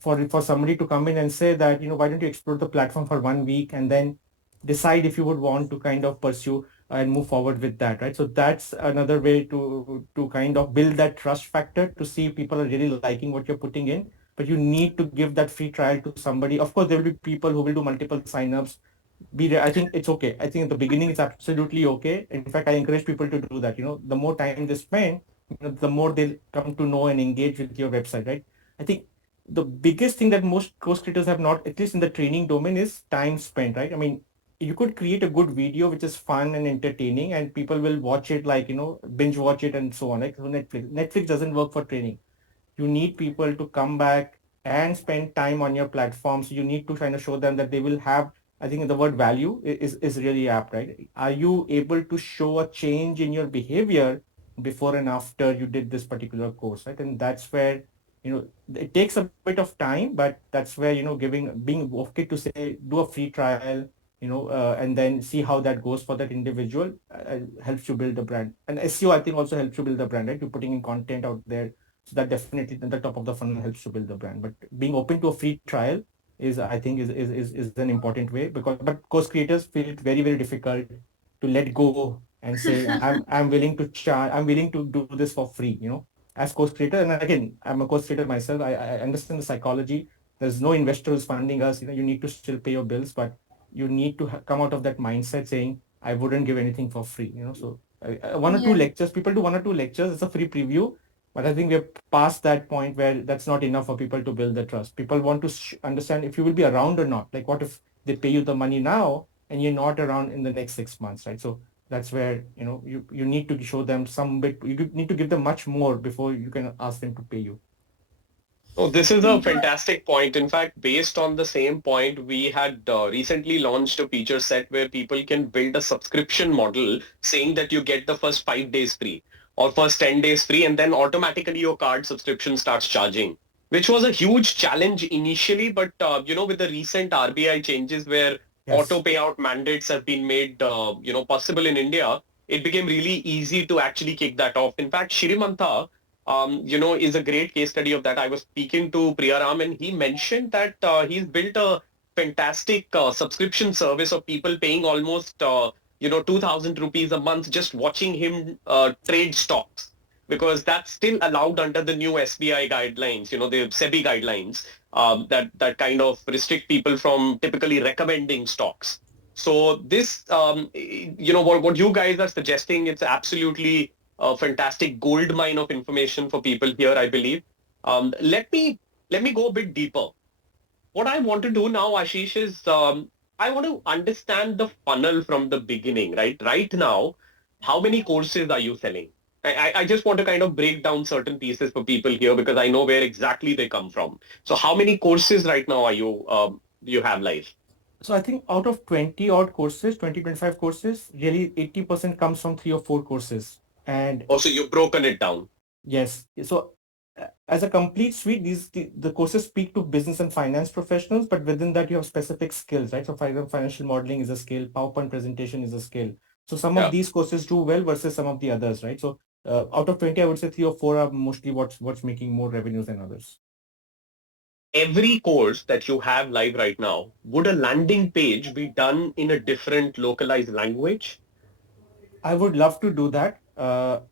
for somebody to come in and say that, why don't you explore the platform for 1 week and then decide if you would want to kind of pursue and move forward with that, right? So that's another way to kind of build that trust factor, to see people are really liking what you're putting in. But you need to give that free trial to somebody. Of course, there will be people who will do multiple signups. I think it's okay. I think at the beginning it's absolutely okay. In fact, I encourage people to do that. The more time they spend, the more they'll come to know and engage with your website, right? I think the biggest thing that most course creators have not, at least in the training domain, is time spent, right? I mean, you could create a good video which is fun and entertaining, and people will watch it, like, binge watch it and so on. Like, so Netflix doesn't work for training. You need people to come back and spend time on your platform. So you need to kind of show them that they will have, I think the word value is really apt, right? Are you able to show a change in your behavior before and after you did this particular course, right? And that's where, it takes a bit of time, but that's where, being okay to say, do a free trial, and then see how that goes for that individual, helps you build the brand. And SEO, I think, also helps you build the brand, right? You're putting in content out there. So that definitely at the top of the funnel helps to build the brand. But being open to a free trial is, I think, is an important way, because but course creators feel it very, very difficult to let go and say, I'm willing to charge, I'm willing to do this for free, as course creator. And again, I'm a course creator myself. I understand the psychology. There's no investor who's funding us. You need to still pay your bills, but you need to come out of that mindset saying, I wouldn't give anything for free. So one or two Yeah. lectures, people do one or two lectures. It's a free preview, but I think we're past that point where that's not enough for people to build the trust. People want to understand if you will be around or not. Like, what if they pay you the money now and you're not around in the next 6 months, right? So that's where, you need to show them some bit. You need to give them much more before you can ask them to pay you. Oh, this is a fantastic point. In fact, based on the same point, we had recently launched a feature set where people can build a subscription model saying that you get the first 5 days free or first 10 days free, and then automatically your card subscription starts charging, which was a huge challenge initially. But, with the recent RBI changes where auto Yes. payout mandates have been made, possible in India, it became really easy to actually kick that off. In fact, Shrimanta, is a great case study of that. I was speaking to Priyaram and he mentioned that he's built a fantastic subscription service of people paying almost, 2,000 rupees a month just watching him trade stocks, because that's still allowed under the new SBI guidelines, the SEBI guidelines, that kind of restrict people from typically recommending stocks. So this, what you guys are suggesting, it's absolutely a fantastic gold mine of information for people here, I believe. Let me go a bit deeper. What I want to do now, Ashish, is I want to understand the funnel from the beginning, right? Right now, how many courses are you selling? I just want to kind of break down certain pieces for people here because I know where exactly they come from. So how many courses right now are you have live? So I think out of 20 odd courses, 20, 25 courses, really 80% comes from 3 or 4 courses. And Also, you've broken it down. yes, so as a complete suite, the courses speak to business and finance professionals, but within that you have specific skills, right? So for example, financial modeling is a skill, PowerPoint presentation is a skill. So some of Yeah. these courses do well versus some of the others, right? So out of 20, I would say 3 or 4 are mostly what's making more revenues than others. Every course that you have live right now, would a landing page be done in a different localized language? I would love to do that.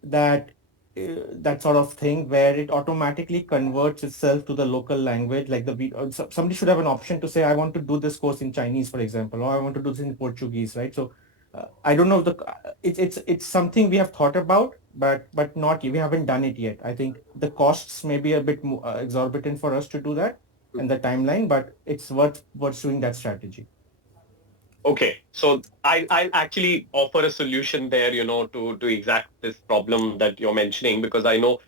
That sort of thing where it automatically converts itself to the local language. Like somebody should have an option to say, I want to do this course in Chinese, for example, or I want to do this in Portuguese, right? So I don't know it's something we have thought about, but not we haven't done it yet. I think the costs may be a bit more, exorbitant for us to do that and the timeline, but it's worth pursuing that strategy. Okay, so I'll actually offer a solution there, to exact this problem that you're mentioning, because I know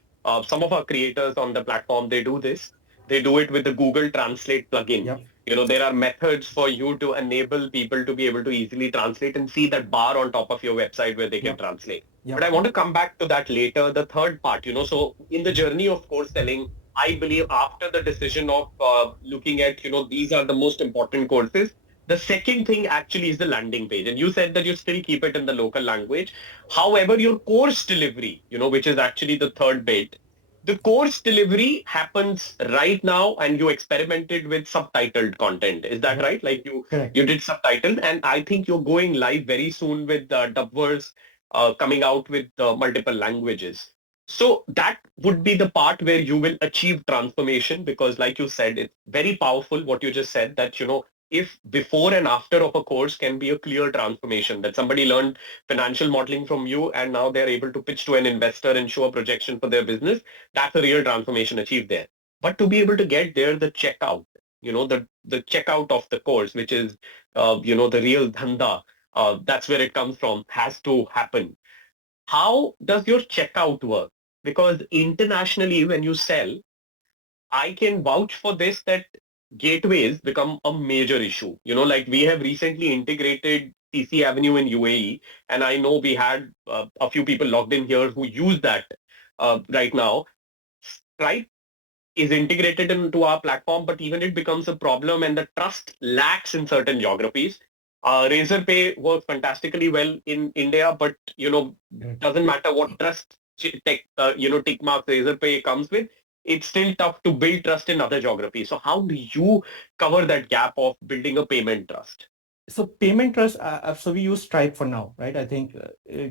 some of our creators on the platform, they do this. They do it with the Google Translate plugin. Yep. There are methods for you to enable people to be able to easily translate and see that bar on top of your website where they can Yep. translate. But Yep. I want to come back to that later, the third part, so in the journey of course selling, I believe after the decision of looking at, these are the most important courses, the second thing actually is the landing page. And you said that you still keep it in the local language. However, your course delivery, which is actually the third bit, the course delivery happens right now and you experimented with subtitled content. Is that Yep. right? Like you Correct. you did subtitled, and I think you're going live very soon with DubVerse coming out with multiple languages. So that would be the part where you will achieve transformation, because like you said, it's very powerful what you just said, that if before and after of a course can be a clear transformation, that somebody learned financial modeling from you and now they're able to pitch to an investor and show a projection for their business, that's a real transformation achieved there. But to be able to get there, the checkout, the checkout of the course, which is the real dhanda, that's where it comes from, has to happen. How does your checkout work? Because internationally when you sell, I can vouch for this, that gateways become a major issue. Like we have recently integrated CC Avenue in UAE, and I know we had a few people logged in here who use that right now. Stripe is integrated into our platform, but even it becomes a problem and the trust lacks in certain geographies. Razorpay works fantastically well in India, but Correct. doesn't matter what trust tick mark Razorpay comes with. It's still tough to build trust in other geographies. So how do you cover that gap of building a payment trust? So payment trust, so we use Stripe for now, right? I think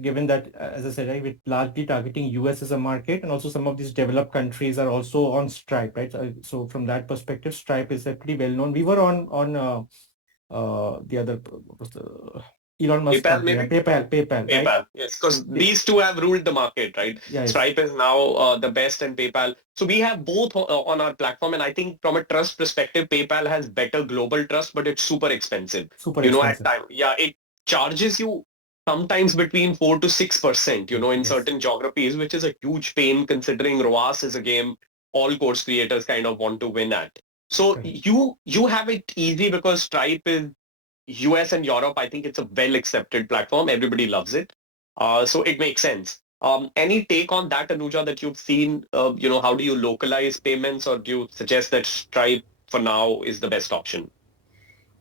given that, as I said, right, we're largely targeting US as a market, and also some of these developed countries are also on Stripe, right? So from that perspective, Stripe is pretty well known. We were on the other, what was the Elon Musk PayPal company, maybe? PayPal, right? PayPal, yes, because They, these two have ruled the market, right? yes, Stripe is now the best, and PayPal. So we have both on our platform, and I think from a trust perspective, PayPal has better global trust, but it's super expensive. super At expensive. time, yeah, it charges you sometimes between 4 to 6%, in Yes, certain geographies, which is a huge pain considering ROAS is a game all course creators kind of want to win at. So correct. you have it easy because Stripe is US and Europe. I think it's a well accepted platform. Everybody loves it. So it makes sense. Any take on that, Anuja, that you've seen? How do you localize payments, or do you suggest that Stripe for now is the best option?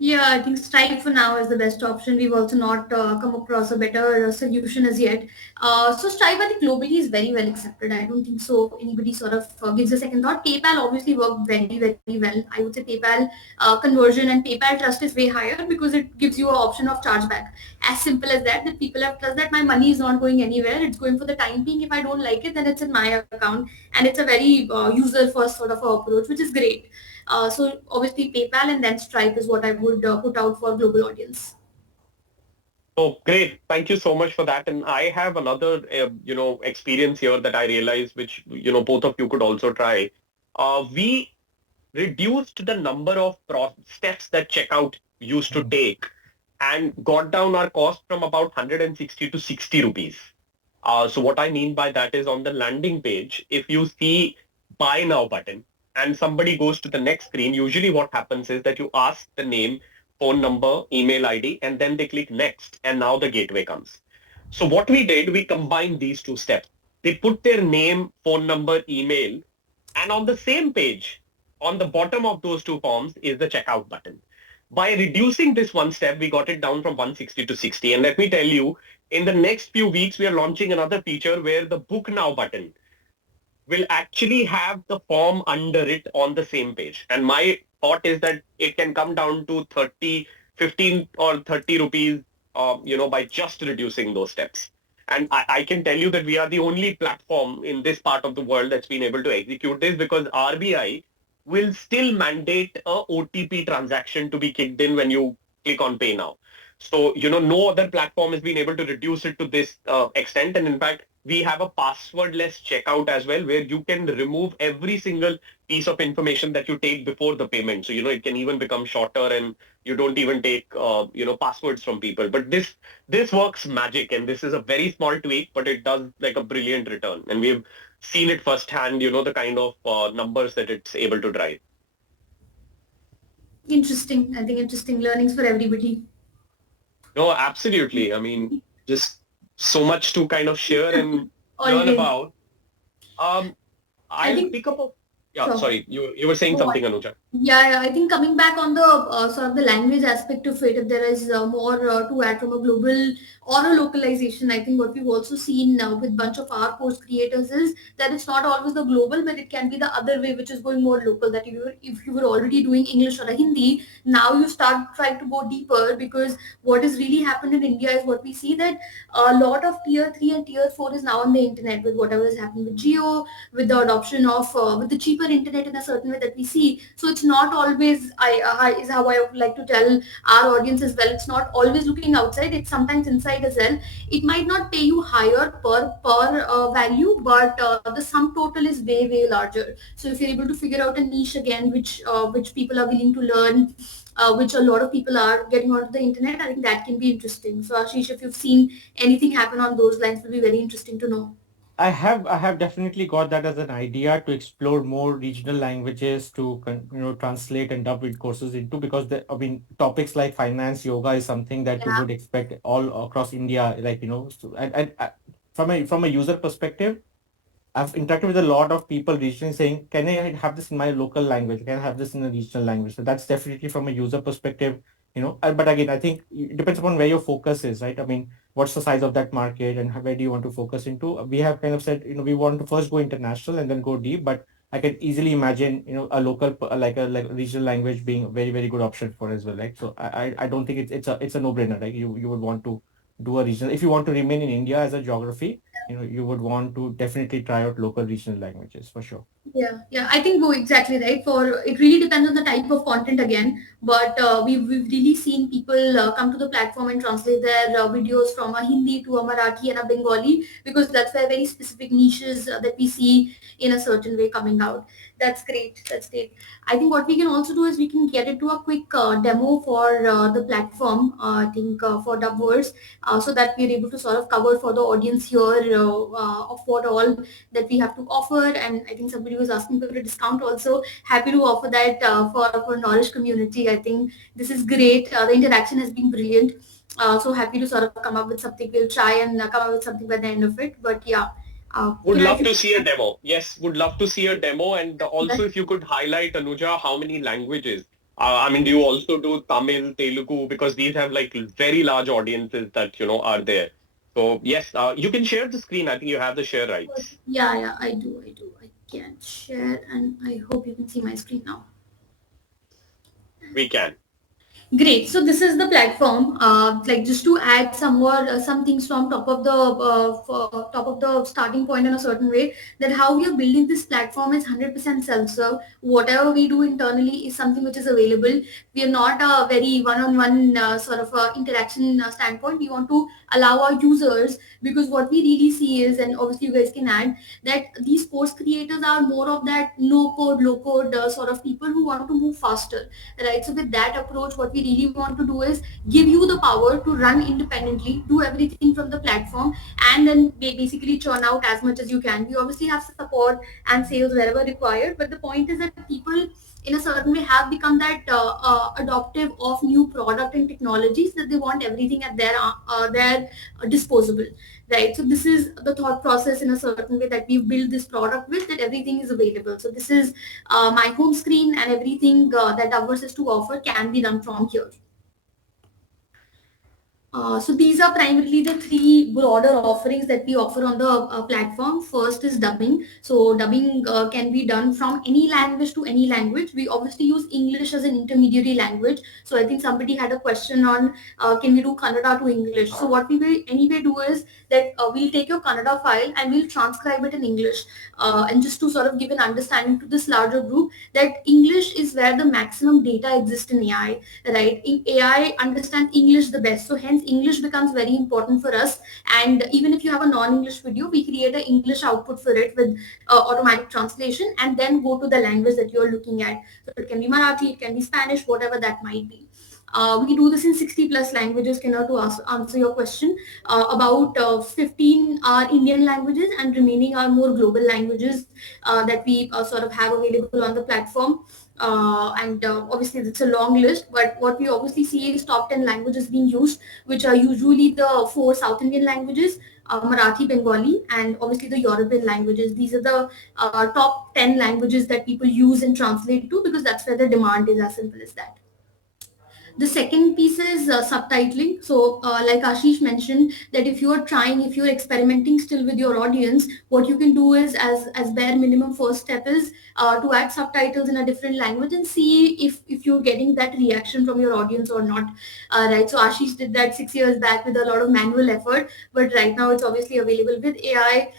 Yeah, I think Stripe for now is the best option. We've also not come across a better solution as yet. So Stripe, I think globally is very well accepted. I don't think so anybody sort of gives a second thought. PayPal obviously worked very, very well. I would say PayPal conversion and PayPal trust is way higher because it gives you an option of chargeback. As simple as that, that people have trust that my money is not going anywhere. It's going for the time being. If I don't like it, then it's in my account. And it's a very user first sort of approach, which is great. So obviously PayPal and then Stripe is what I would put out for global audience. Oh, great. Thank you so much for that. And I have another, experience here that I realized, which, both of you could also try. We reduced the number of steps that checkout used to Mhm. take and got down our cost from about 160 to 60 rupees. So what I mean by that is on the landing page, if you see buy now button and somebody goes to the next screen, usually what happens is that you ask the name, phone number, email ID, and then they click next, and now the gateway comes. So what we did, we combined these two steps. They put their name, phone number, email, and on the same page, on the bottom of those two forms is the checkout button. By reducing this one step, we got it down from 160 to 60. And let me tell you, in the next few weeks, we are launching another feature where the book now button will actually have the form under it on the same page. And my thought is that it can come down to 30, 15 or 30 rupees, by just reducing those steps. And I can tell you that we are the only platform in this part of the world that's been able to execute this because RBI will still mandate a OTP transaction to be kicked in when you click on pay now. So, no other platform has been able to reduce it to this extent. And in fact, we have a passwordless checkout as well, where you can remove every single piece of information that you take before the payment. So, it can even become shorter and you don't even take, passwords from people. But this works magic. And this is a very small tweak, but it does like a brilliant return. And we've seen it firsthand, the kind of numbers that it's able to drive. Interesting. I think interesting learnings for everybody. No, absolutely. I mean, just so much to kind of share and learn Always. about. Um, I I'll think pick up a, yeah, sure. sorry, you were saying Go something, on. Anuja. Yeah, I think coming back on the sort of the language aspect of it, if there is more to add from a global or a localization, I think what we've also seen with bunch of our course creators is that it's not always the global, but it can be the other way, which is going more local. That if you were already doing English or a Hindi, now you start trying to go deeper because what has really happened in India is what we see that a lot of tier three and tier four is now on the internet with whatever is happening with Geo, with the adoption of with the cheaper internet in a certain way that we see. So it's not always is how I would like to tell our audience as well. It's not always looking outside. It's sometimes inside as well. It might not pay you higher per value, but the sum total is way larger. So if you're able to figure out a niche again, which people are willing to learn. Which a lot of people are getting onto the internet. I think that can be interesting. So Ashish, if you've seen anything happen on those lines, will be very interesting to know. I have definitely got that as an idea to explore more regional languages to translate and dub it courses into, because I mean topics like finance, yoga is something that you Yeah, would expect all across India, like so, and from a user perspective, I've interacted with a lot of people regionally saying, can I have this in my local language? Can I have this in a regional language? So that's definitely from a user perspective, but again, I think it depends upon where your focus is, right? I mean, what's the size of that market and where do you want to focus into? We have kind of said, we want to first go international and then go deep, but I can easily imagine, a local, like a regional language being a very, very good option for as well, right? So I don't think it's a no-brainer, right? You would want to do a regional, if you want to remain in India as a geography, you would want to definitely try out local regional languages for sure. yeah. I think go exactly right. For it really depends on the type of content again. But we've really seen people come to the platform and translate their videos from a Hindi to a Marathi and a Bengali because that's where very specific niches that we see in a certain way coming out. That's great. That's great. I think what we can also do is we can get into a quick demo for the platform. I think for DubVerse, so that we're able to sort of cover for the audience here of what all that we have to offer. And I think somebody was asking for a discount also. Happy to offer that for Knorish community. I think this is great. The interaction has been brilliant. So happy to sort of come up with something. We'll try and come up with something by the end of it. But yeah, Would can I love say to see a demo. Yes, would love to see a demo. And that? also if you could highlight, Anuja, how many languages? I mean, do you also do Tamil, Telugu? Because these have like very large audiences that, are there. So yes, you can share the screen. I think you have the share rights. Yeah, I do. I can share, and I hope you can see my screen now. We can. Great. So this is the platform. Like just to add some more some things from top of the starting point in a certain way. That how we are building this platform is 100% self-serve. Whatever we do internally is something which is available. We are not a very one-on-one sort of interaction standpoint. We want to allow our users, because what we really see is, and obviously you guys can add, that these course creators are more of that no code, low code sort of people who want to move faster, right? So with that approach, what we really want to do is give you the power to run independently, do everything from the platform, and then basically churn out as much as you can. We obviously have support and sales wherever required, but the point is that people in a certain way have become that adoptive of new product and technologies, that they want everything at their disposable, right? So this is the thought process in a certain way that we've built this product with, that everything is available. So this is my home screen, and everything that DubVerse has to offer can be done from here. So these are primarily the three broader offerings that we offer on the platform. First is dubbing. So dubbing can be done from any language to any language. We obviously use English as an intermediary language. So I think somebody had a question on can we do Kannada to English. So what we will anyway do is that we'll take your Kannada file and we'll transcribe it in English. And just to sort of give an understanding to this larger group, that English is where the maximum data exists in AI, right? In AI understands English the best, so hence English becomes very important for us. And even if you have a non-English video, we create an English output for it with automatic translation, and then go to the language that you're looking at. So it can be Marathi, it can be Spanish, whatever that might be. We do this in 60 plus languages, Kinna, to answer your question. About 15 are Indian languages, and remaining are more global languages that we sort of have available on the platform. And obviously it's a long list, but what we obviously see is top 10 languages being used, which are usually the four South Indian languages, Marathi, Bengali, and obviously the European languages. These are the top 10 languages that people use and translate to, because that's where the demand is, as simple as that. The second piece is subtitling. So like Ashish mentioned, that if you're trying, if you're experimenting still with your audience, what you can do is, as bare minimum first step is to add subtitles in a different language and see if you're getting that reaction from your audience or not. Right, so Ashish did that 6 years back with a lot of manual effort, but right now it's obviously available with AI.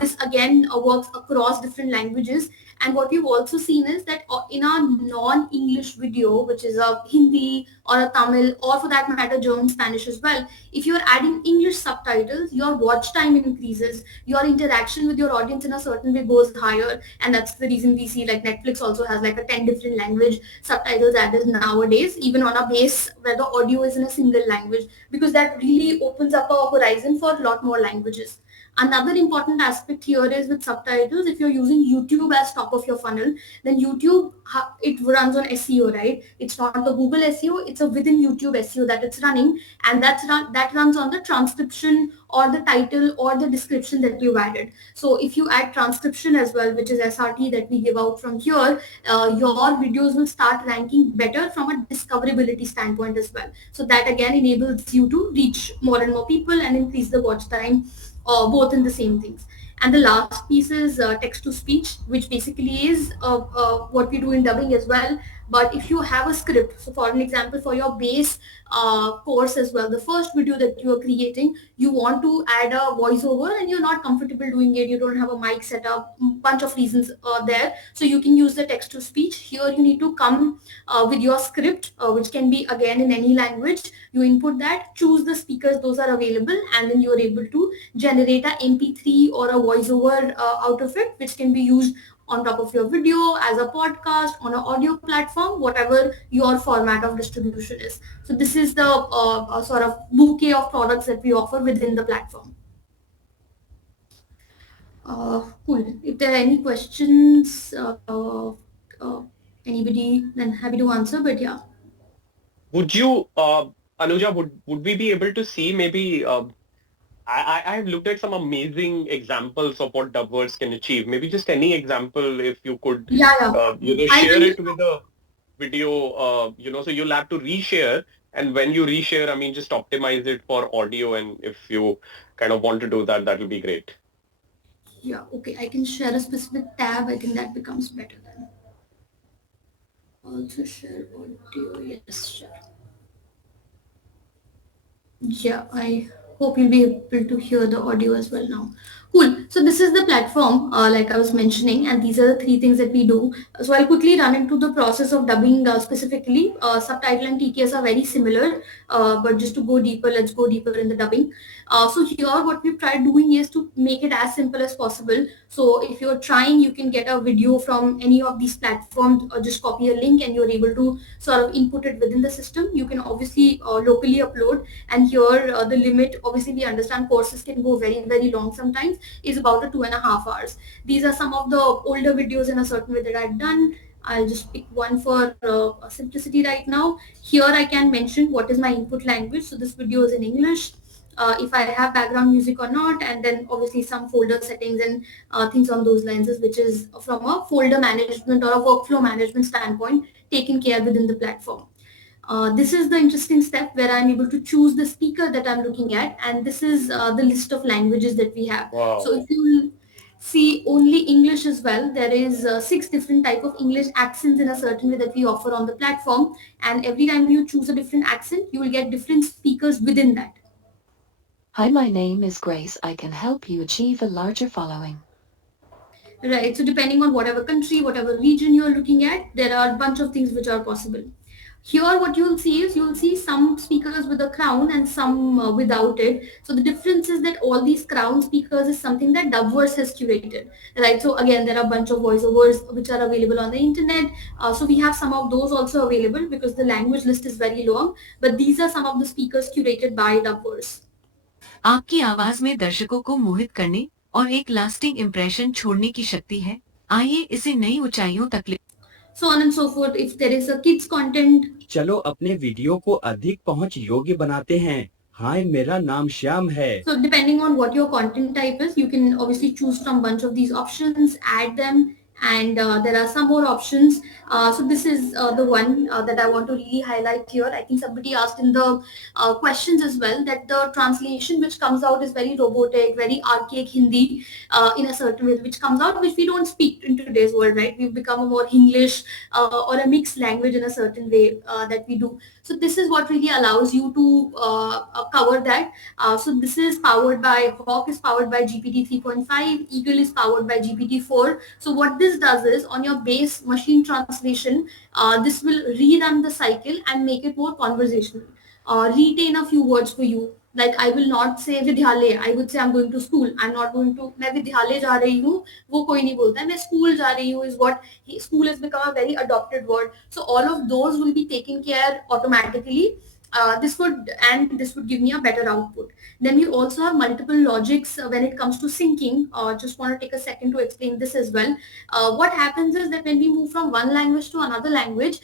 This again works across different languages. And what we've also seen is that in our non-English video, which is a Hindi or a Tamil, or for that matter, German, Spanish as well, if you're adding English subtitles, your watch time increases, your interaction with your audience in a certain way goes higher. And that's the reason we see like Netflix also has like a 10 different language subtitles added nowadays, even on a base where the audio is in a single language, because that really opens up a horizon for a lot more languages. Another important aspect here is with subtitles, if you're using YouTube as top of your funnel, then YouTube, it runs on SEO, right? It's not the Google SEO, it's a within YouTube SEO that it's running, and that runs on the transcription or the title or the description that you've added. So if you add transcription as well, which is SRT that we give out from here, your videos will start ranking better from a discoverability standpoint as well. So that again enables you to reach more and more people and increase the watch time, both in the same things. And the last piece is text to speech, which basically is what we do in dubbing as well. But if you have a script, so for an example, for your base course as well, the first video that you are creating, you want to add a voiceover and you're not comfortable doing it, you don't have a mic set up, bunch of reasons there. So you can use the text to speech. Here you need to come with your script, which can be again in any language. You input that, choose the speakers, those are available, and then you're able to generate a MP3 or a voiceover out of it, which can be used on top of your video, as a podcast, on an audio platform, whatever your format of distribution is. So this is the sort of bouquet of products that we offer within the platform. Cool. If there are any questions, anybody, then happy to answer. But yeah. Would you, Anuja, would we be able to see maybe I've looked at some amazing examples of what DubVerse can achieve. Maybe just any example, if you could, Yeah, yeah. I share will. it with a video, so you'll have to reshare. And when you reshare, I mean, just optimize it for audio. And if you kind of want to do that, that will be great. Yeah, okay. I can share a specific tab. I think that becomes better then. Also share audio. Yes, sure. Yeah, I hope you'll be able to hear the audio as well now. Cool. So this is the platform, like I was mentioning, and these are the three things that we do. So I'll quickly run into the process of dubbing specifically. Subtitle and TTS are very similar, but just to go deeper, let's go deeper in the dubbing. So here, what we've tried doing is to make it as simple as possible. So if you're trying, you can get a video from any of these platforms, or just copy a link, and you're able to sort of input it within the system. You can obviously locally upload, and here the limit, obviously we understand courses can go very long sometimes, is about a 2.5 hours. These are some of the older videos in a certain way that I've done. I'll just pick one for simplicity right now. Here I can mention what is my input language. So this video is in English. If I have background music or not, and then obviously some folder settings and things on those lines, which is from a folder management or a workflow management standpoint taken care within the platform. This is the interesting step where I'm able to choose the speaker that I'm looking at, and this is the list of languages that we have. Wow. So if you see only English as well, there is six different type of English accents in a certain way that we offer on the platform, and every time you choose a different accent, you will get different speakers within that. Hi, my name is Grace. I can help you achieve a larger following. Right. So depending on whatever country, whatever region you're looking at, there are a bunch of things which are possible. Here, what you'll see is you'll see some speakers with a crown and some without it. So the difference is that all these crown speakers is something that DubVerse has curated, right? So again, there are a bunch of voiceovers which are available on the internet. So we have some of those also available because the language list is very long. But these are some of the speakers curated by DubVerse. आपकी आवाज में दर्शकों को मोहित करने और एक lasting impression छोड़ने की शक्ति है। आइए इसे नई ऊंचाइयों तक ले। So on and so forth. If there is a kids content, चलो अपने वीडियो को अधिक पहुंच योग्य बनाते हैं। हाय, मेरा नाम श्याम है। so depending on what your content type is, you can obviously choose from bunch of these options, add them, and there are some more options. So this is the one that I want to really highlight here. I think somebody asked in the questions as well that the translation which comes out is very robotic, very archaic Hindi in a certain way, which comes out, which we don't speak in today's world, right? We've become a more English or a mixed language in a certain way that we do. So this is what really allows you to cover that. So this is powered by, Hawk is powered by GPT 3.5, Eagle is powered by GPT 4. So what this does is on your base machine translation, this will rerun the cycle and make it more conversational. Retain a few words for you. Like I will not say विद्यालय, I would say I'm going to school. I'm not going to, मैं विद्यालय जा रही हूँ, वो कोई नहीं बोलता है, मैं school जा रही हूँ is what, school has become a very adopted word. So all of those will be taken care automatically. This would give me a better output. Then we also have multiple logics when it comes to syncing. Just want to take a second to explain this as well. What happens is that when we move from one language to another language,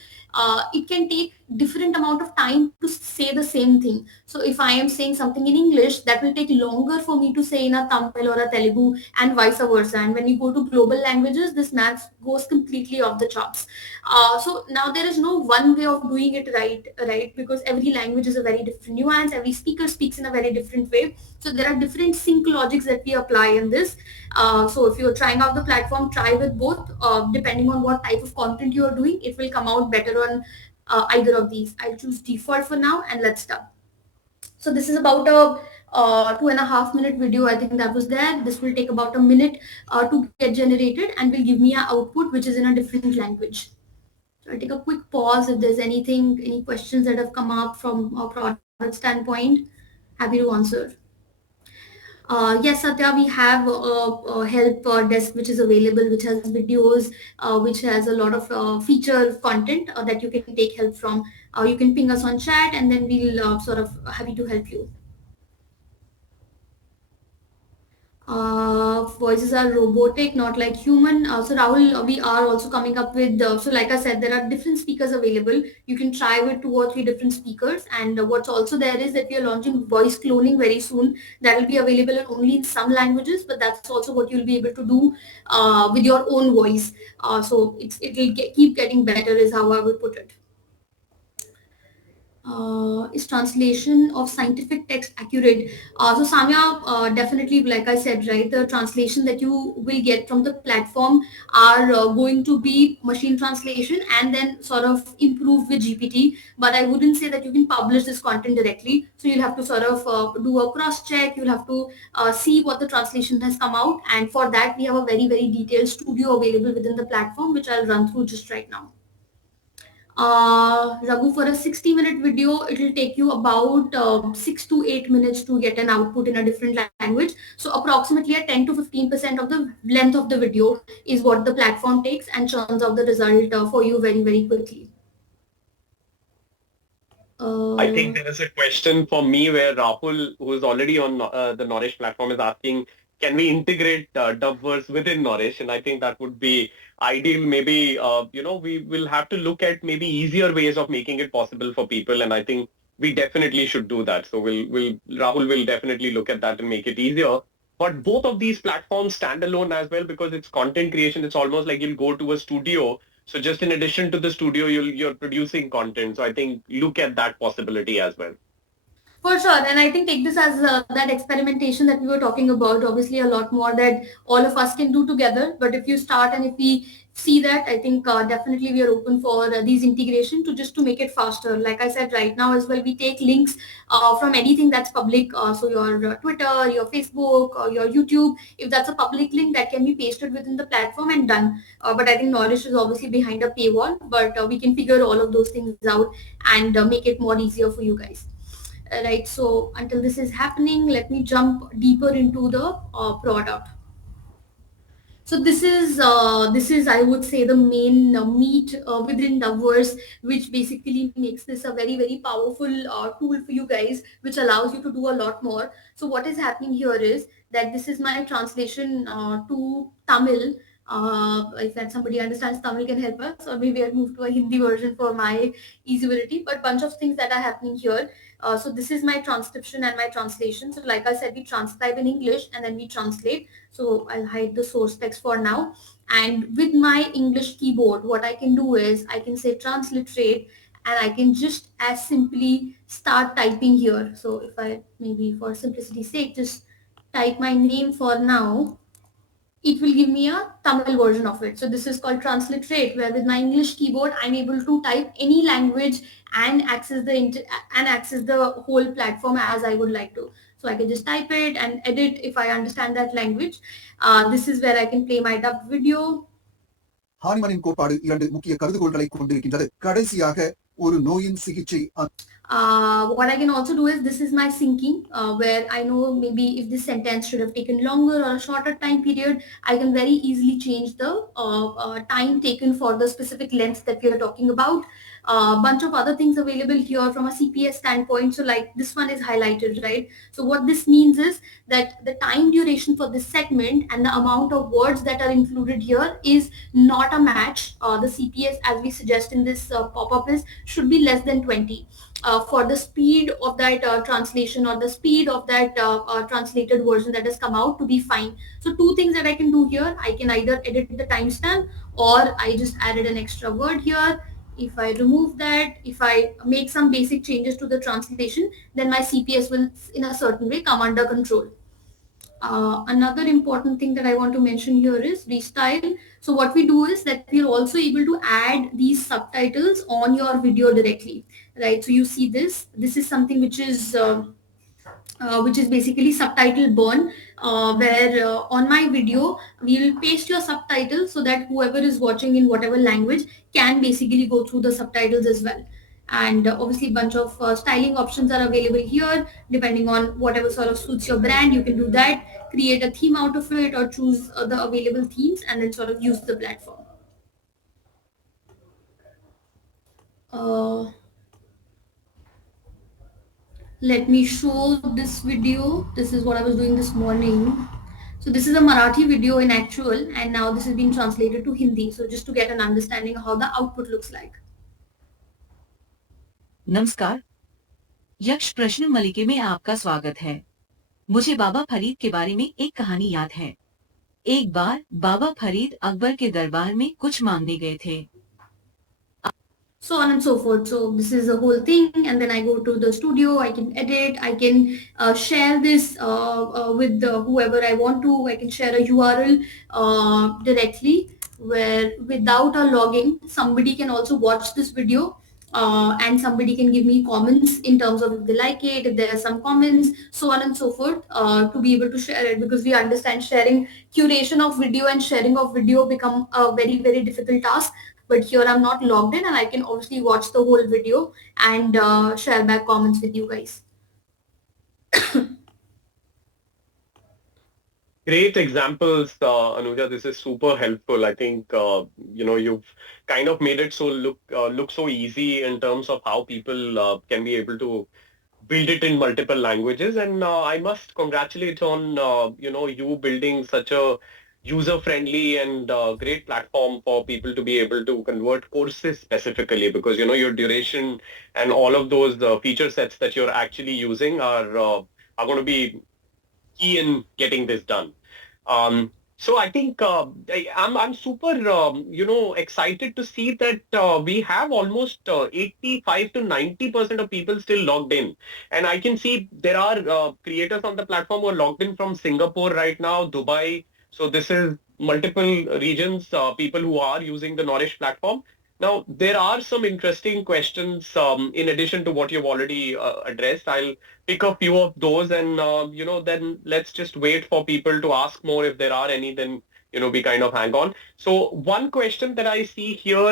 it can take different amount of time to say the same thing. So if I am saying something in English, that will take longer for me to say in a Tamil or a Telugu, and vice versa. And when you go to global languages, this math goes completely off the charts. So now there is no one way of doing it right? Because every language is a very different nuance. Every speaker speaks in a very different way. So there are different sync logics that we apply in this. So if you're trying out the platform, try with both. Depending on what type of content you are doing, it will come out better on either of these. I'll choose default for now, and let's start. So this is about a 2.5 minute video. I think that was there. This will take about a minute to get generated and will give me an output which is in a different language. So I'll take a quick pause if there's any questions that have come up from a product standpoint. Happy to answer. Yes, Satya, we have a help desk which is available, which has videos, which has a lot of feature content that you can take help from. You can ping us on chat, and then we'll sort of happy to help you. Voices are robotic, not like human. So Rahul, we are also coming up with, so like I said, there are different speakers available. You can try with 2 or 3 different speakers. And what's also there is that we are launching voice cloning very soon. That will be available only in some languages, but that's also what you'll be able to do with your own voice. So it will keep getting better is how I would put it. is translation of scientific text accurate? So Samya, definitely, like I said, right, the translation that you will get from the platform are going to be machine translation and then sort of improve with GPT. But I wouldn't say that you can publish this content directly. So you'll have to sort of do a cross check. You'll have to see what the translation has come out. And for that, we have a very, very detailed studio available within the platform, which I'll run through just right now. Raghu, for a 60-minute video, it will take you about 6 to 8 minutes to get an output in a different language. So approximately a 10 to 15% of the length of the video is what the platform takes and churns out the result for you very, very quickly. I think there is a question for me where Rahul, who is already on the Knorish platform, is asking, can we integrate DubVerse within Knorish? And I think that would be ideal. Maybe, we will have to look at maybe easier ways of making it possible for people. And I think we definitely should do that. So Rahul will definitely look at that and make it easier. But both of these platforms stand alone as well because it's content creation. It's almost like you'll go to a studio. So just in addition to the studio, you're producing content. So I think look at that possibility as well. For sure. And I think take this as that experimentation that we were talking about, obviously a lot more that all of us can do together. But if you start and if we see that, I think definitely we are open for these integration to just to make it faster. Like I said, right now as well, we take links from anything that's public. So your Twitter, your Facebook, or your YouTube, if that's a public link that can be pasted within the platform and done. But I think Knorish is obviously behind a paywall, but we can figure all of those things out and make it more easier for you guys. Right, so until this is happening, let me jump deeper into the product. So this is I would say the main meat within DubVerse, which basically makes this a very, very powerful tool for you guys, which allows you to do a lot more. So what is happening here is that this is my translation to Tamil. If that somebody understands Tamil can help us, or maybe I'll move to a Hindi version for my easyability. But bunch of things that are happening here. So this is my transcription and my translation. So like I said, we transcribe in English and then we translate. So I'll hide the source text for now. And with my English keyboard, what I can do is I can say transliterate and I can just as simply start typing here. So if I maybe for simplicity's sake, just type my name for now, it will give me a Tamil version of it. So this is called transliterate, where with my English keyboard, I'm able to type any language and access the whole platform as I would like to. So I can just type it and edit if I understand that language. This is where I can play my dubbed video. ஹானிமனின் கோட்பாடு 2 முக்கிய கருதுகோள்களை கொண்டிருக்கின்றது. கடைசியாக ஒரு நோயின் சிகிச்சை. What I can also do is this is my syncing where I know maybe if this sentence should have taken longer or a shorter time period, I can very easily change the time taken for the specific length that we are talking about. Bunch of other things available here from a CPS standpoint. So like this one is highlighted, right? So what this means is that the time duration for this segment and the amount of words that are included here is not a match. The CPS as we suggest in this pop-up is should be less than 20. For the speed of that translation or the speed of that translated version that has come out to be fine. So two things that I can do here, I can either edit the timestamp or I just added an extra word here. If I remove that, if I make some basic changes to the translation, then my CPS will in a certain way come under control. Another important thing that I want to mention here is restyle. So what we do is that we're also able to add these subtitles on your video directly, right? So you see this is something which is basically subtitle burn, where on my video we will paste your subtitles so that whoever is watching in whatever language can basically go through the subtitles as well. And obviously a bunch of styling options are available here. Depending on whatever sort of suits your brand, you can do that, create a theme out of it or choose the available themes and then sort of use the platform. Let me show this video. This is what I was doing this morning. So this is a Marathi video in actual and now this is being translated to Hindi. So just to get an understanding of how the output looks like. नमस्कार, यक्ष प्रश्न मलिके में आपका स्वागत है। मुझे बाबा फरीद के बारे में एक कहानी याद है। एक बार बाबा फरीद अकबर के दरबार में कुछ मांगने गए थे। so on and so forth. So this is the whole thing, and then I go to the studio, I can edit, I can share this with whoever I want to. I can share a URL directly, where without a login, somebody can also watch this video, and somebody can give me comments in terms of if they like it, if there are some comments, so on and so forth, to be able to share it, because we understand sharing, curation of video and sharing of video become a very, very difficult task. But here I'm not logged in, and I can obviously watch the whole video and share back comments with you guys. Great examples, Anuja. This is super helpful. I think you've kind of made it so look so easy in terms of how people can be able to build it in multiple languages. And I must congratulate on you building such a user-friendly and great platform for people to be able to convert courses specifically, because your duration and all of those feature sets that you're actually using are going to be key in getting this done. So I think I'm super excited to see that we have almost 85 to 90% of people still logged in, and I can see there are creators on the platform who are logged in from Singapore right now, Dubai. So this is multiple regions, people who are using the Knorish platform. Now there are some interesting questions in addition to what you've already addressed. I'll pick a few of those, and then let's just wait for people to ask more. If there are any, then we kind of hang on. So one question that I see here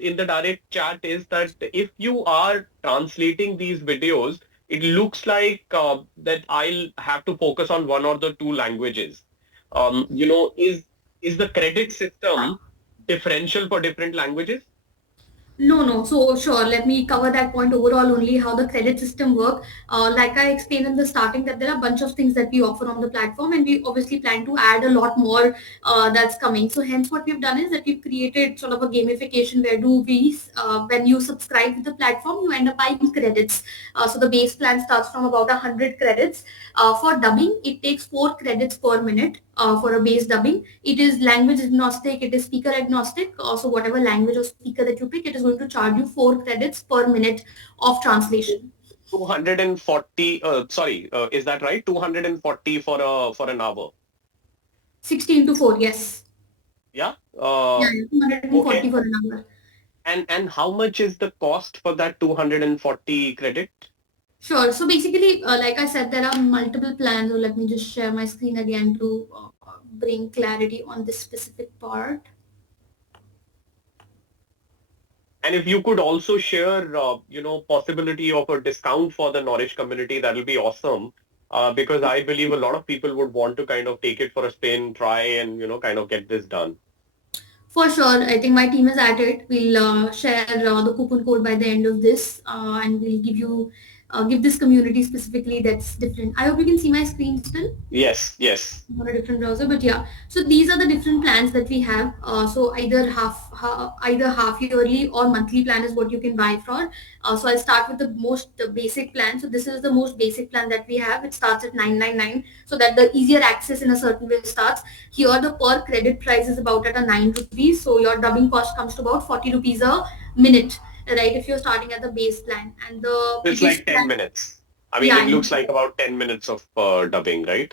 in the direct chat is that if you are translating these videos, it looks like that I'll have to focus on one or the two languages. Is the credit system differential for different languages? No. So sure, let me cover that point overall only, how the credit system work. Like I explained in the starting, that there are a bunch of things that we offer on the platform, and we obviously plan to add a lot more that's coming. So hence what we've done is that we've created sort of a gamification where when you subscribe to the platform, you end up buying credits. So the base plan starts from about 100 credits. For dubbing, it takes 4 credits per minute for a base dubbing. It is language agnostic, it is speaker agnostic. So whatever language or speaker that you pick, it is going to charge you 4 credits per minute of translation. 240, is that right? 240 for an hour. 16 to 4, yes. Yeah. Yeah, 240 Okay. for an hour. And how much is the cost for that 240 credit? Sure. So basically, like I said, there are multiple plans. So let me just share my screen again to bring clarity on this specific part. And if you could also share, possibility of a discount for the Knorish community, that will be awesome. Because I believe a lot of people would want to kind of take it for a spin, try, and kind of get this done. For sure, I think my team is at it. We'll share the coupon code by the end of this, and we'll give this community specifically that's different. I hope you can see my screen still. Yes. On a different browser, but yeah. So these are the different plans that we have. So either half yearly or monthly plan is what you can buy for. So I'll start with the basic plan. So this is the most basic plan that we have. It starts at 999, so that the easier access in a certain way starts. Here the per credit price is about at a 9 rupees. So your dubbing cost comes to about 40 rupees a minute, right? If you're starting at the base plan, and It's like 10 minutes. I mean, yeah, it looks like about 10 minutes of dubbing, right?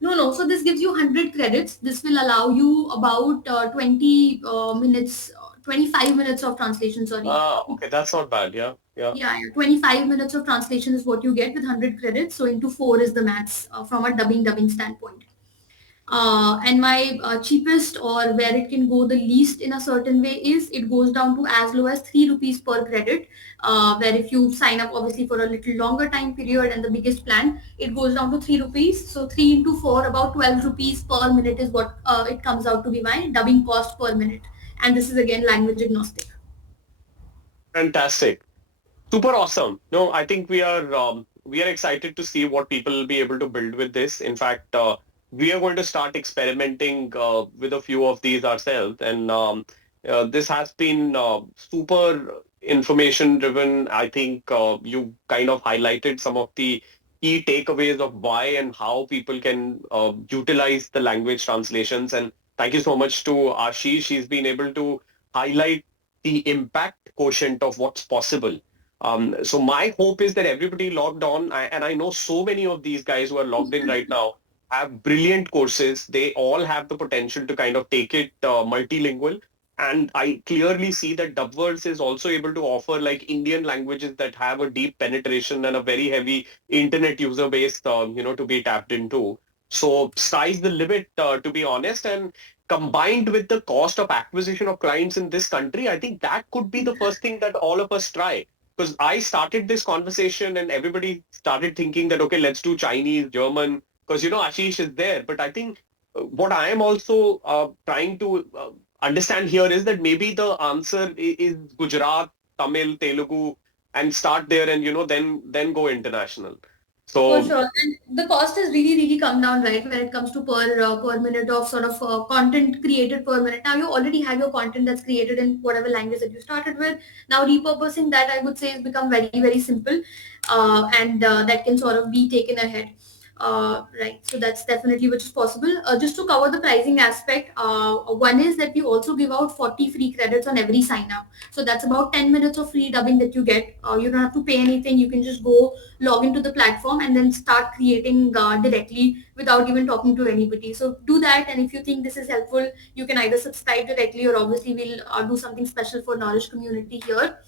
No. So this gives you 100 credits. This will allow you about 20 minutes, 25 minutes of translation, sorry. Okay, that's not bad. Yeah. Yeah, 25 minutes of translation is what you get with 100 credits. So into 4 is the maths from a dubbing standpoint. And my cheapest, or where it can go the least in a certain way, is it goes down to as low as 3 rupees per credit, where if you sign up obviously for a little longer time period and the biggest plan, it goes down to 3 rupees. So 3 into 4, about 12 rupees per minute is what it comes out to be my dubbing cost per minute. And this is again language agnostic. Fantastic. Super awesome. No, I think we are excited to see what people will be able to build with this. In fact, we are going to start experimenting with a few of these ourselves, and this has been super information driven. I think you kind of highlighted some of the key takeaways of why and how people can utilize the language translations. And thank you so much to Ashish. She's been able to highlight the impact quotient of what's possible. So my hope is that everybody logged on, and I know so many of these guys who are logged in right now have brilliant courses. They all have the potential to kind of take it multilingual. And I clearly see that DubVerse is also able to offer like Indian languages that have a deep penetration and a very heavy internet user base, to be tapped into. So sky's the limit, to be honest. And combined with the cost of acquisition of clients in this country, I think that could be the first thing that all of us try. Because I started this conversation and everybody started thinking that, okay, let's do Chinese, German, because, Ashish is there. But I think what I am also trying to understand here is that maybe the answer is Gujarat, Tamil, Telugu, and start there and, then go international. For So, sure. And the cost has really, really come down, right, when it comes to per minute of sort of content created per minute. Now you already have your content that's created in whatever language that you started with. Now repurposing that, I would say, has become very, very simple, and that can sort of be taken ahead. Right. So that's definitely which is possible. Just to cover the pricing aspect, one is that we also give out 40 free credits on every sign up. So that's about 10 minutes of free dubbing that you get. You don't have to pay anything. You can just go log into the platform and then start creating directly without even talking to anybody. So do that. And if you think this is helpful, you can either subscribe directly, or obviously we'll do something special for Knowledge community here.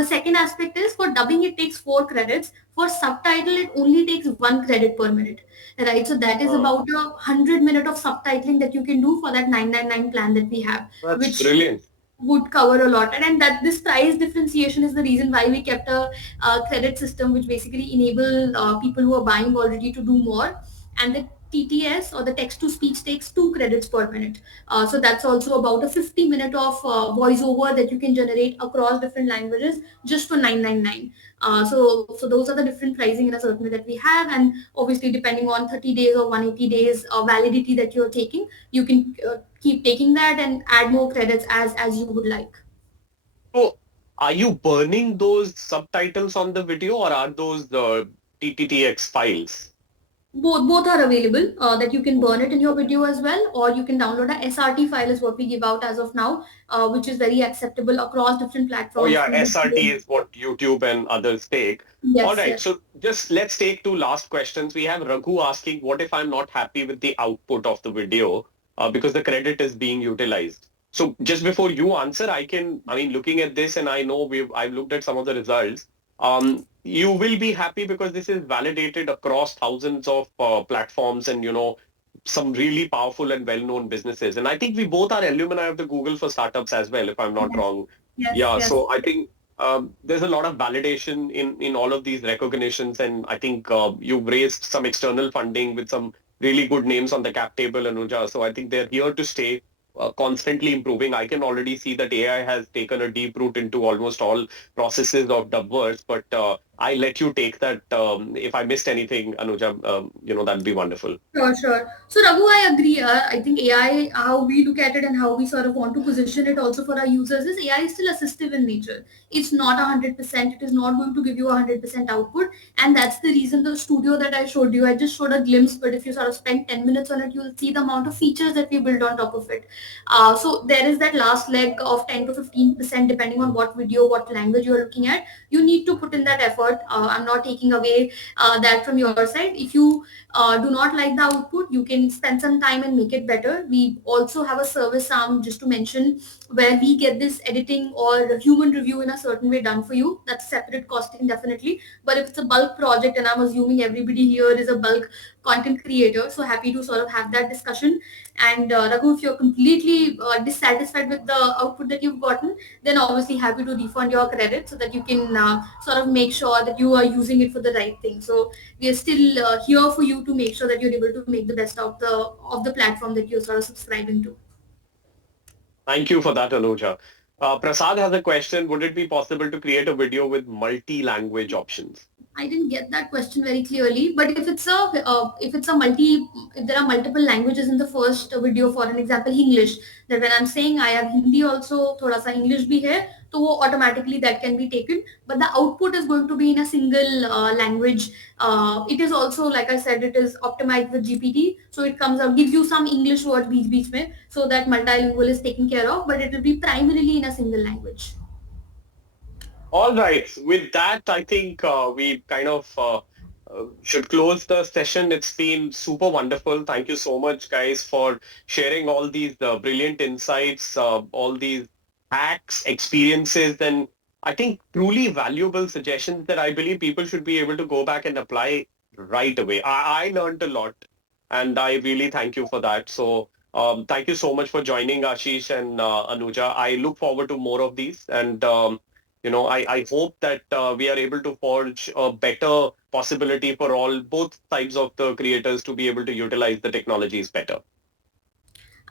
The second aspect is, for dubbing it takes 4 credits. For subtitle it only takes 1 credit per minute, right? So that is about 100 minutes of subtitling that you can do for that 999 plan that we have, that's which brilliant. would cover a lot. And that this price differentiation is the reason why we kept a credit system, which basically enable people who are buying already to do more. And the TTS, or the text to speech, takes 2 credits per minute. So that's also about a 50 minute of voiceover that you can generate across different languages just for 999. So those are the different pricing in a certain way that we have. And obviously depending on 30 days or 180 days validity that you're taking, you can keep taking that and add more credits as you would like. So are you burning those subtitles on the video, or are those the TTTX files? Both are available, that you can burn it in your video as well, or you can download a SRT file is what we give out as of now, which is very acceptable across different Oh platforms. yeah, SRT is what YouTube and others take. All Yes, right, yes. so just let's take 2 last questions. We have Raghu asking, what if I'm not happy with the output of the video because the credit is being utilized? So just before you answer, looking at this, and I know I've looked at some of the results. You will be happy because this is validated across thousands of platforms and, some really powerful and well-known businesses. And I think we both are alumni of the Google for Startups as well, if I'm not Yes, wrong. yes, Yeah, yes. so I think there's a lot of validation in all of these recognitions, and I think you've raised some external funding with some really good names on the cap table, Anuja. So I think they're here to stay, constantly improving. I can already see that AI has taken a deep root into almost all processes of DubVerse, but I let you take that. If I missed anything, Anuja, that'd be wonderful. Sure, sure. So Raghu, I agree. I think AI, how we look at it and how we sort of want to position it also for our users, is AI is still assistive in nature. It's not 100%. It is not going to give you 100% output. And that's the reason the studio that I showed you, I just showed a glimpse, but if you sort of spend 10 minutes on it, you'll see the amount of features that we build on top of it. So there is that last leg of 10 to 15%, depending on what video, what language you're looking at. You need to put in that effort. I'm not taking away that from your side. If you do not like the output, you can spend some time and make it better. We also have a service arm, just to mention, where we get this editing or human review in a certain way done for you. That's separate costing, definitely. But if it's a bulk project, and I'm assuming everybody here is a bulk content creator, so happy to sort of have that discussion. And Raghu, if you're completely dissatisfied with the output that you've gotten, then obviously happy to refund your credit so that you can sort of make sure that you are using it for the right thing. So we are still here for you to make sure that you're able to make the best of the platform that you're sort of subscribing to. Thank you for that, Anuja. Prasad has a question. Would it be possible to create a video with multi-language options? I didn't get that question very clearly, but if there are multiple languages in the first video, for an example, English, that when I'm saying I have Hindi also, thoda sa English bhi hai, so wo automatically that can be taken, but the output is going to be in a single language. It is also, like I said, it is optimized with GPT, so it comes out, gives you some English words beech mein, so that multilingual is taken care of, but it will be primarily in a single language. All right. With that, I think we kind of should close the session. It's been super wonderful. Thank you so much, guys, for sharing all these brilliant insights, all these hacks, experiences, and I think truly valuable suggestions that I believe people should be able to go back and apply right away. I learned a lot, and I really thank you for that. So thank you so much for joining, Ashish and Anuja. I look forward to more of these, and I hope that we are able to forge a better possibility for both sides of the creators to be able to utilize the technologies better.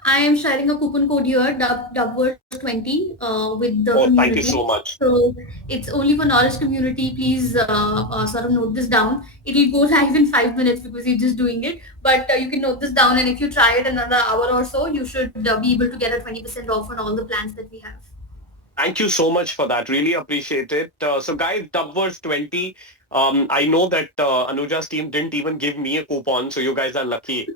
I am sharing a coupon code here, DubVerse20, with the Oh, thank you community. so much. So it's only for Knowledge community. Please sort of note this down. It will go live in 5 minutes because you're just doing it. But you can note this down, and if you try it another hour or so, you should be able to get a 20% off on all the plans that we have. Thank you so much for that. Really appreciate it. So guys, DubVerse20, I know that Anuja's team didn't even give me a coupon, so you guys are lucky.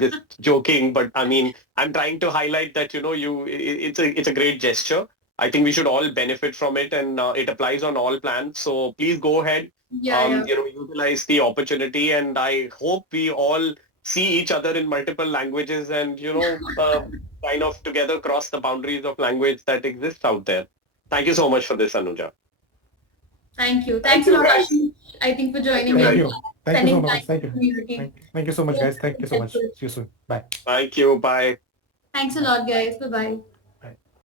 Just joking, but I mean, I'm trying to highlight that, it's a great gesture. I think we should all benefit from it, and it applies on all plans. So please go ahead, Yeah. utilize the opportunity, and I hope we all see each other in multiple languages and, kind of together cross the boundaries of language that exists out there. Thank you so much for this, Anuja. Thank you. Thank Thanks a you, lot, guys. Ashish, I think, for joining Thank in. you. Thank you so Spending much. time Thank with you. the community. Thank you so much, guys. Thank you so much. See you soon. Bye. Thank you. Bye. Thanks a lot, guys. Bye-bye.